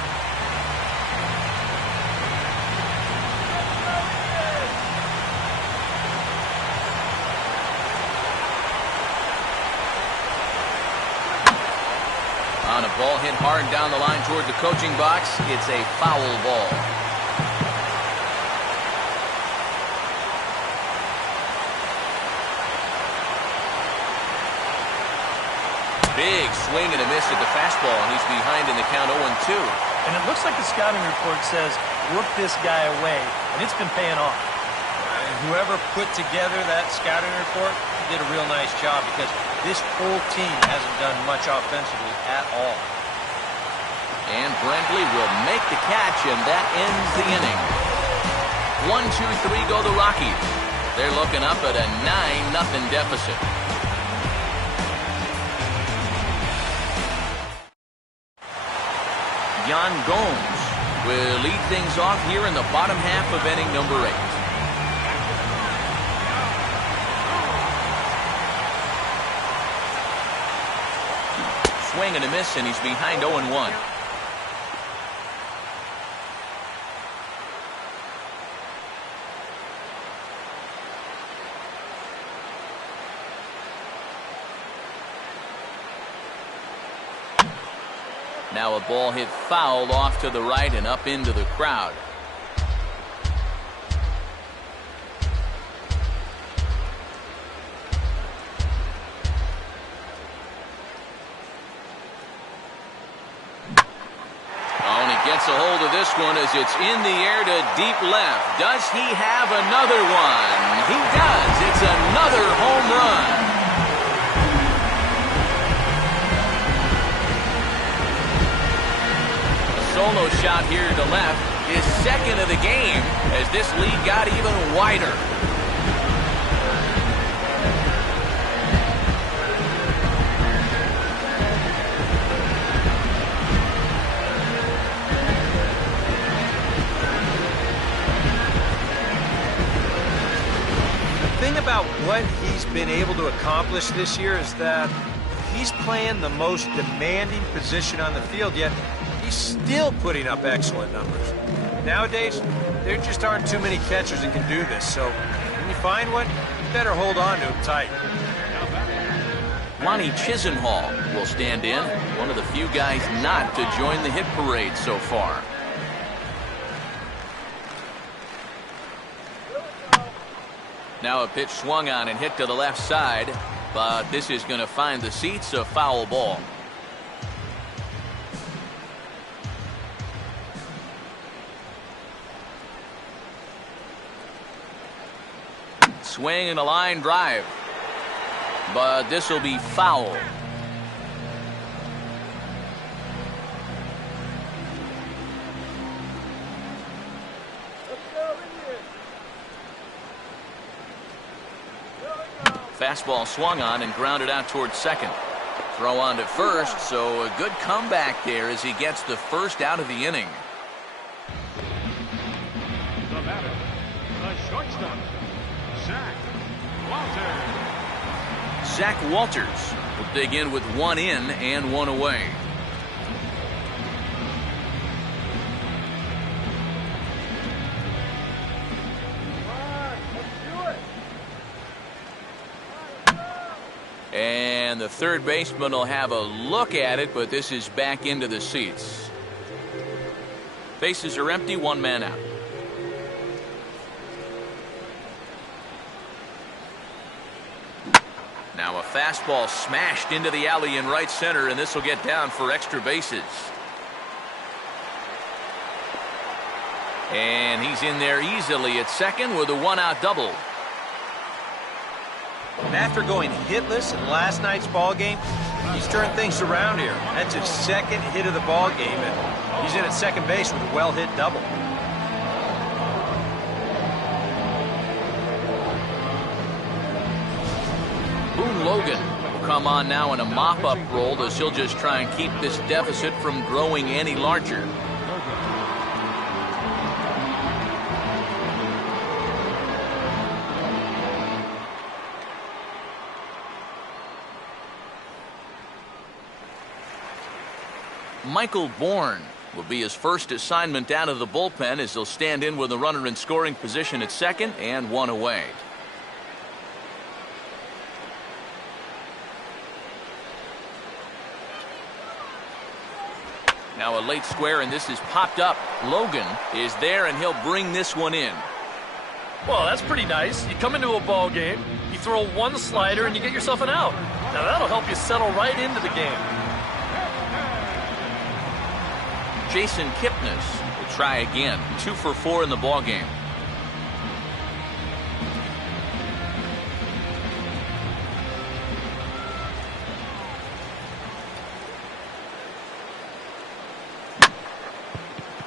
On a ball hit hard down the line toward the coaching box, it's a foul ball. Big swing and a miss at the fastball, and he's behind in the count 0-2. And it looks like the scouting report says, work this guy away, and it's been paying off. Whoever put together that scouting report did a real nice job because this whole team hasn't done much offensively at all. And Brentley will make the catch, and that ends the inning. 1-2-3 go the Rockies. They're looking up at a 9-0 deficit. Yan Gomes will lead things off here in the bottom half of inning number 8. Swing and a miss, and he's behind 0-1. Now a ball hit foul off to the right and up into the crowd. Oh, and he gets a hold of this one as it's in the air to deep left. Does he have another one? He does. It's another home run. Solo shot here to left, his second of the game, as this lead got even wider. The thing about what he's been able to accomplish this year is that he's playing the most demanding position on the field, yet he's still putting up excellent numbers. Nowadays, there just aren't too many catchers that can do this, so when you find one, you better hold on to him tight. Lonnie Chisenhall will stand in, one of the few guys not to join the hit parade so far. Now a pitch swung on and hit to the left side, but this is going to find the seats, a foul ball. Swing and a line drive, but this will be foul. Fastball swung on and grounded out towards second. Throw on to first, so a good comeback there as he gets the first out of the inning. The batter, the shortstop, Zach Walters will dig in with one in and one away. And the third baseman will have a look at it, but this is back into the seats. Bases are empty, one man out. Now a fastball smashed into the alley in right center, and this will get down for extra bases. And he's in there easily at second with a one-out double. And after going hitless in last night's ball game, he's turned things around here. That's his second hit of the ball game, and he's in at second base with a well-hit double. Boone Logan will come on now in a mop-up role as he'll just try and keep this deficit from growing any larger. Michael Bourne will be his first assignment out of the bullpen as he'll stand in with a runner in scoring position at second and one away. Now a late square, and this is popped up. Logan is there, and he'll bring this one in. Well, that's pretty nice. You come into a ball game, you throw one slider, and you get yourself an out. Now that'll help you settle right into the game. Jason Kipnis will try again. 2 for 4 in the ball game.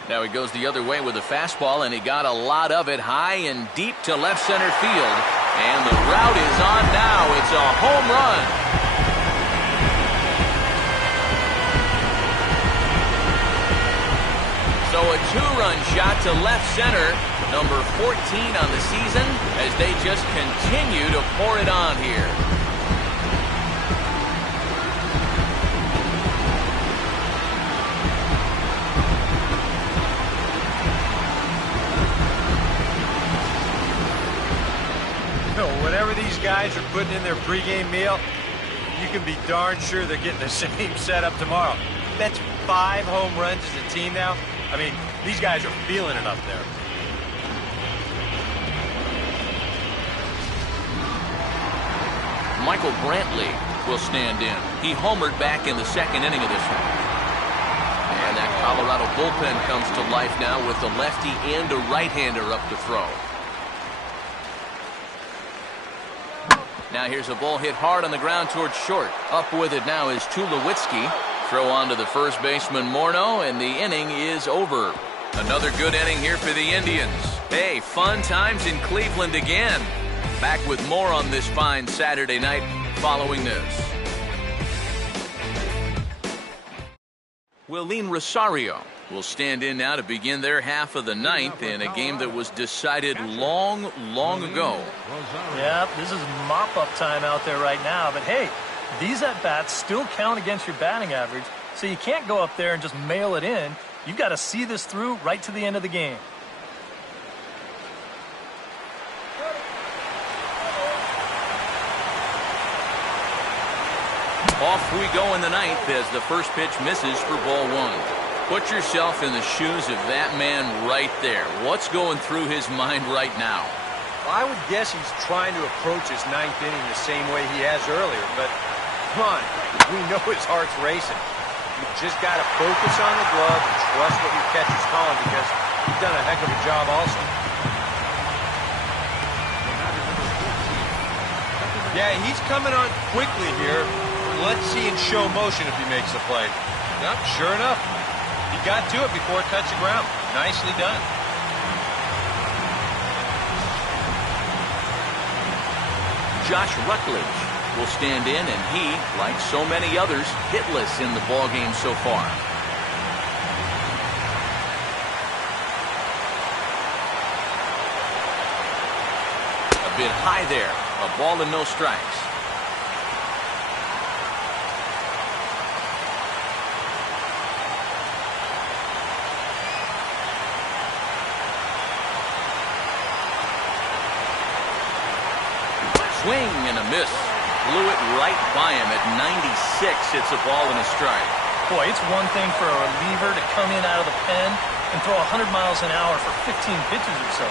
Now he goes the other way with a fastball, and he got a lot of it high and deep to left center field. And the route is on now. It's a home run. two-run shot to left center, number 14 on the season, as they just continue to pour it on here. Whatever these guys are putting in their pregame meal, you can be darn sure they're getting the same setup tomorrow. That's 5 home runs as a team now. I mean, these guys are feeling it up there. Michael Brantley will stand in. He homered back in the second inning of this one. And that Colorado bullpen comes to life now with a lefty and a right-hander up to throw. Now here's a ball hit hard on the ground towards short. Up with it now is Tulowitzki. Throw on to the first baseman Morneau, and the inning is over. Another good inning here for the Indians. Hey, fun times in Cleveland again. Back with more on this fine Saturday night following this. Willeen Rosario will stand in now to begin their half of the ninth in a game that was decided long ago. Yeah, this is mop-up time out there right now. But hey, these at-bats still count against your batting average, so you can't go up there and just mail it in. You've got to see this through right to the end of the game. Off we go in the ninth as the first pitch misses for ball one. Put yourself in the shoes of that man right there. What's going through his mind right now? Well, I would guess he's trying to approach his ninth inning the same way he has earlier, but come on, we know his heart's racing. You've just got to focus on the glove and trust what your catcher's calling, because he's done a heck of a job also. Yeah, he's coming on quickly here. Let's see in show motion if he makes the play. Yep, sure enough. He got to it before it touched the ground. Nicely done. Josh Rutledge will stand in, and he, like so many others, hitless in the ballgame so far. A bit high there. A ball and no strikes. Swing and a miss. Blew it right by him at 96. It's a ball and a strike. Boy, it's one thing for a reliever to come in out of the pen and throw 100 miles an hour for 15 pitches or so.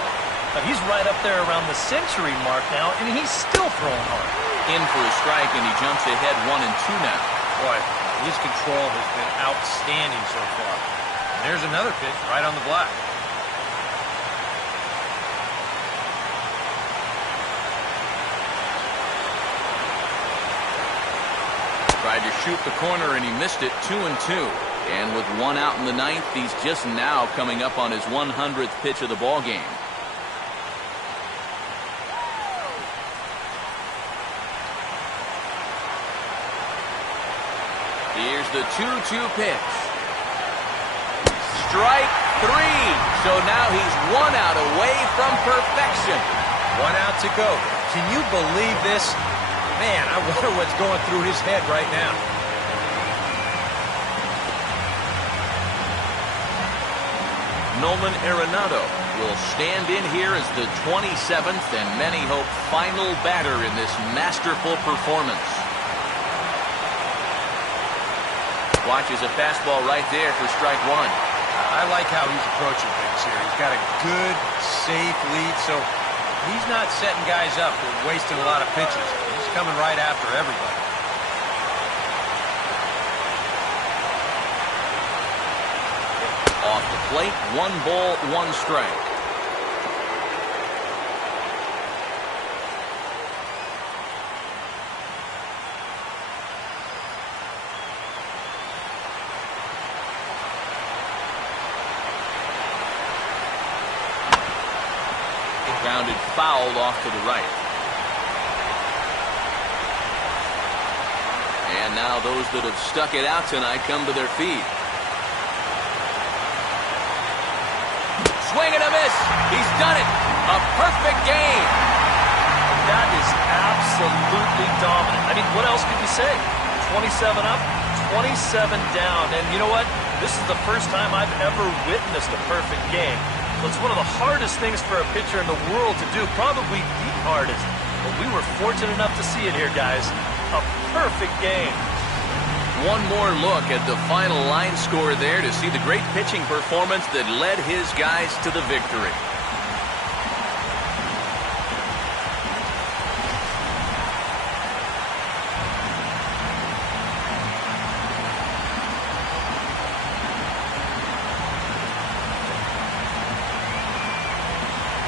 But he's right up there around the century mark now, and he's still throwing hard. In for a strike, and he jumps ahead 1-2 now. Boy, his control has been outstanding so far. And there's another pitch right on the block. Tried to shoot the corner, and he missed it. 2-2. And with one out in the ninth, he's just now coming up on his 100th pitch of the ball game. Here's the 2-2 pitch. Strike three. So now he's one out away from perfection. 1 out to go. Can you believe this? Man, I wonder what's going through his head right now. Nolan Arenado will stand in here as the 27th and many hope final batter in this masterful performance. Watches a fastball right there for strike one. I like how he's approaching things here. He's got a good, safe lead, so he's not setting guys up for wasting a lot of pitches. He's coming right after everybody. Off the plate, 1 ball, 1 strike. Grounded foul off to the right. And now those that have stuck it out tonight come to their feet. Swing and a miss. He's done it. A perfect game. That is absolutely dominant. I mean, what else could you say? 27 up, 27 down. And you know what? This is the first time I've ever witnessed a perfect game. So it's one of the hardest things for a pitcher in the world to do, probably the hardest. But we were fortunate enough to see it here, guys. A perfect game. One more look at the final line score there to see the great pitching performance that led his guys to the victory.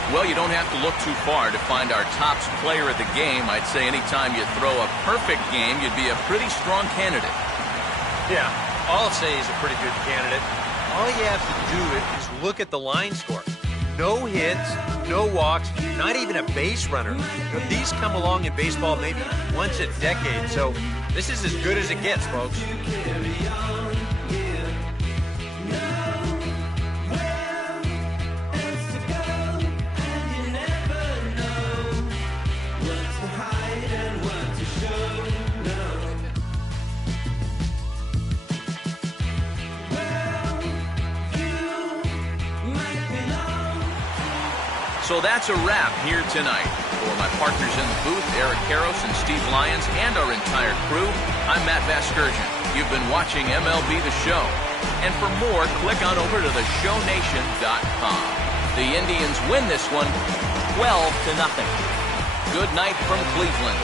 Well, you don't have to look too far to find our tops player of the game. I'd say anytime you throw a perfect game, you'd be a pretty strong candidate. Yeah, I'll say he's a pretty good candidate. All you have to do is look at the line score. No hits, no walks, not even a base runner. You know, these come along in baseball maybe once a decade, so this is as good as it gets, folks. So that's a wrap here tonight. For my partners in the booth, Eric Karros and Steve Lyons, and our entire crew, I'm Matt Vasgersian. You've been watching MLB The Show. And for more, click on over to theshownation.com. The Indians win this one 12-0. Good night from Cleveland.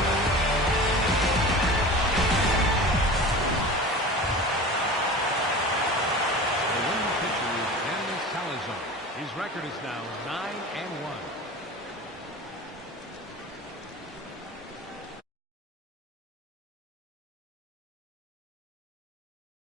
The winning pitcher is Danny Salazar. His record is now 9-1.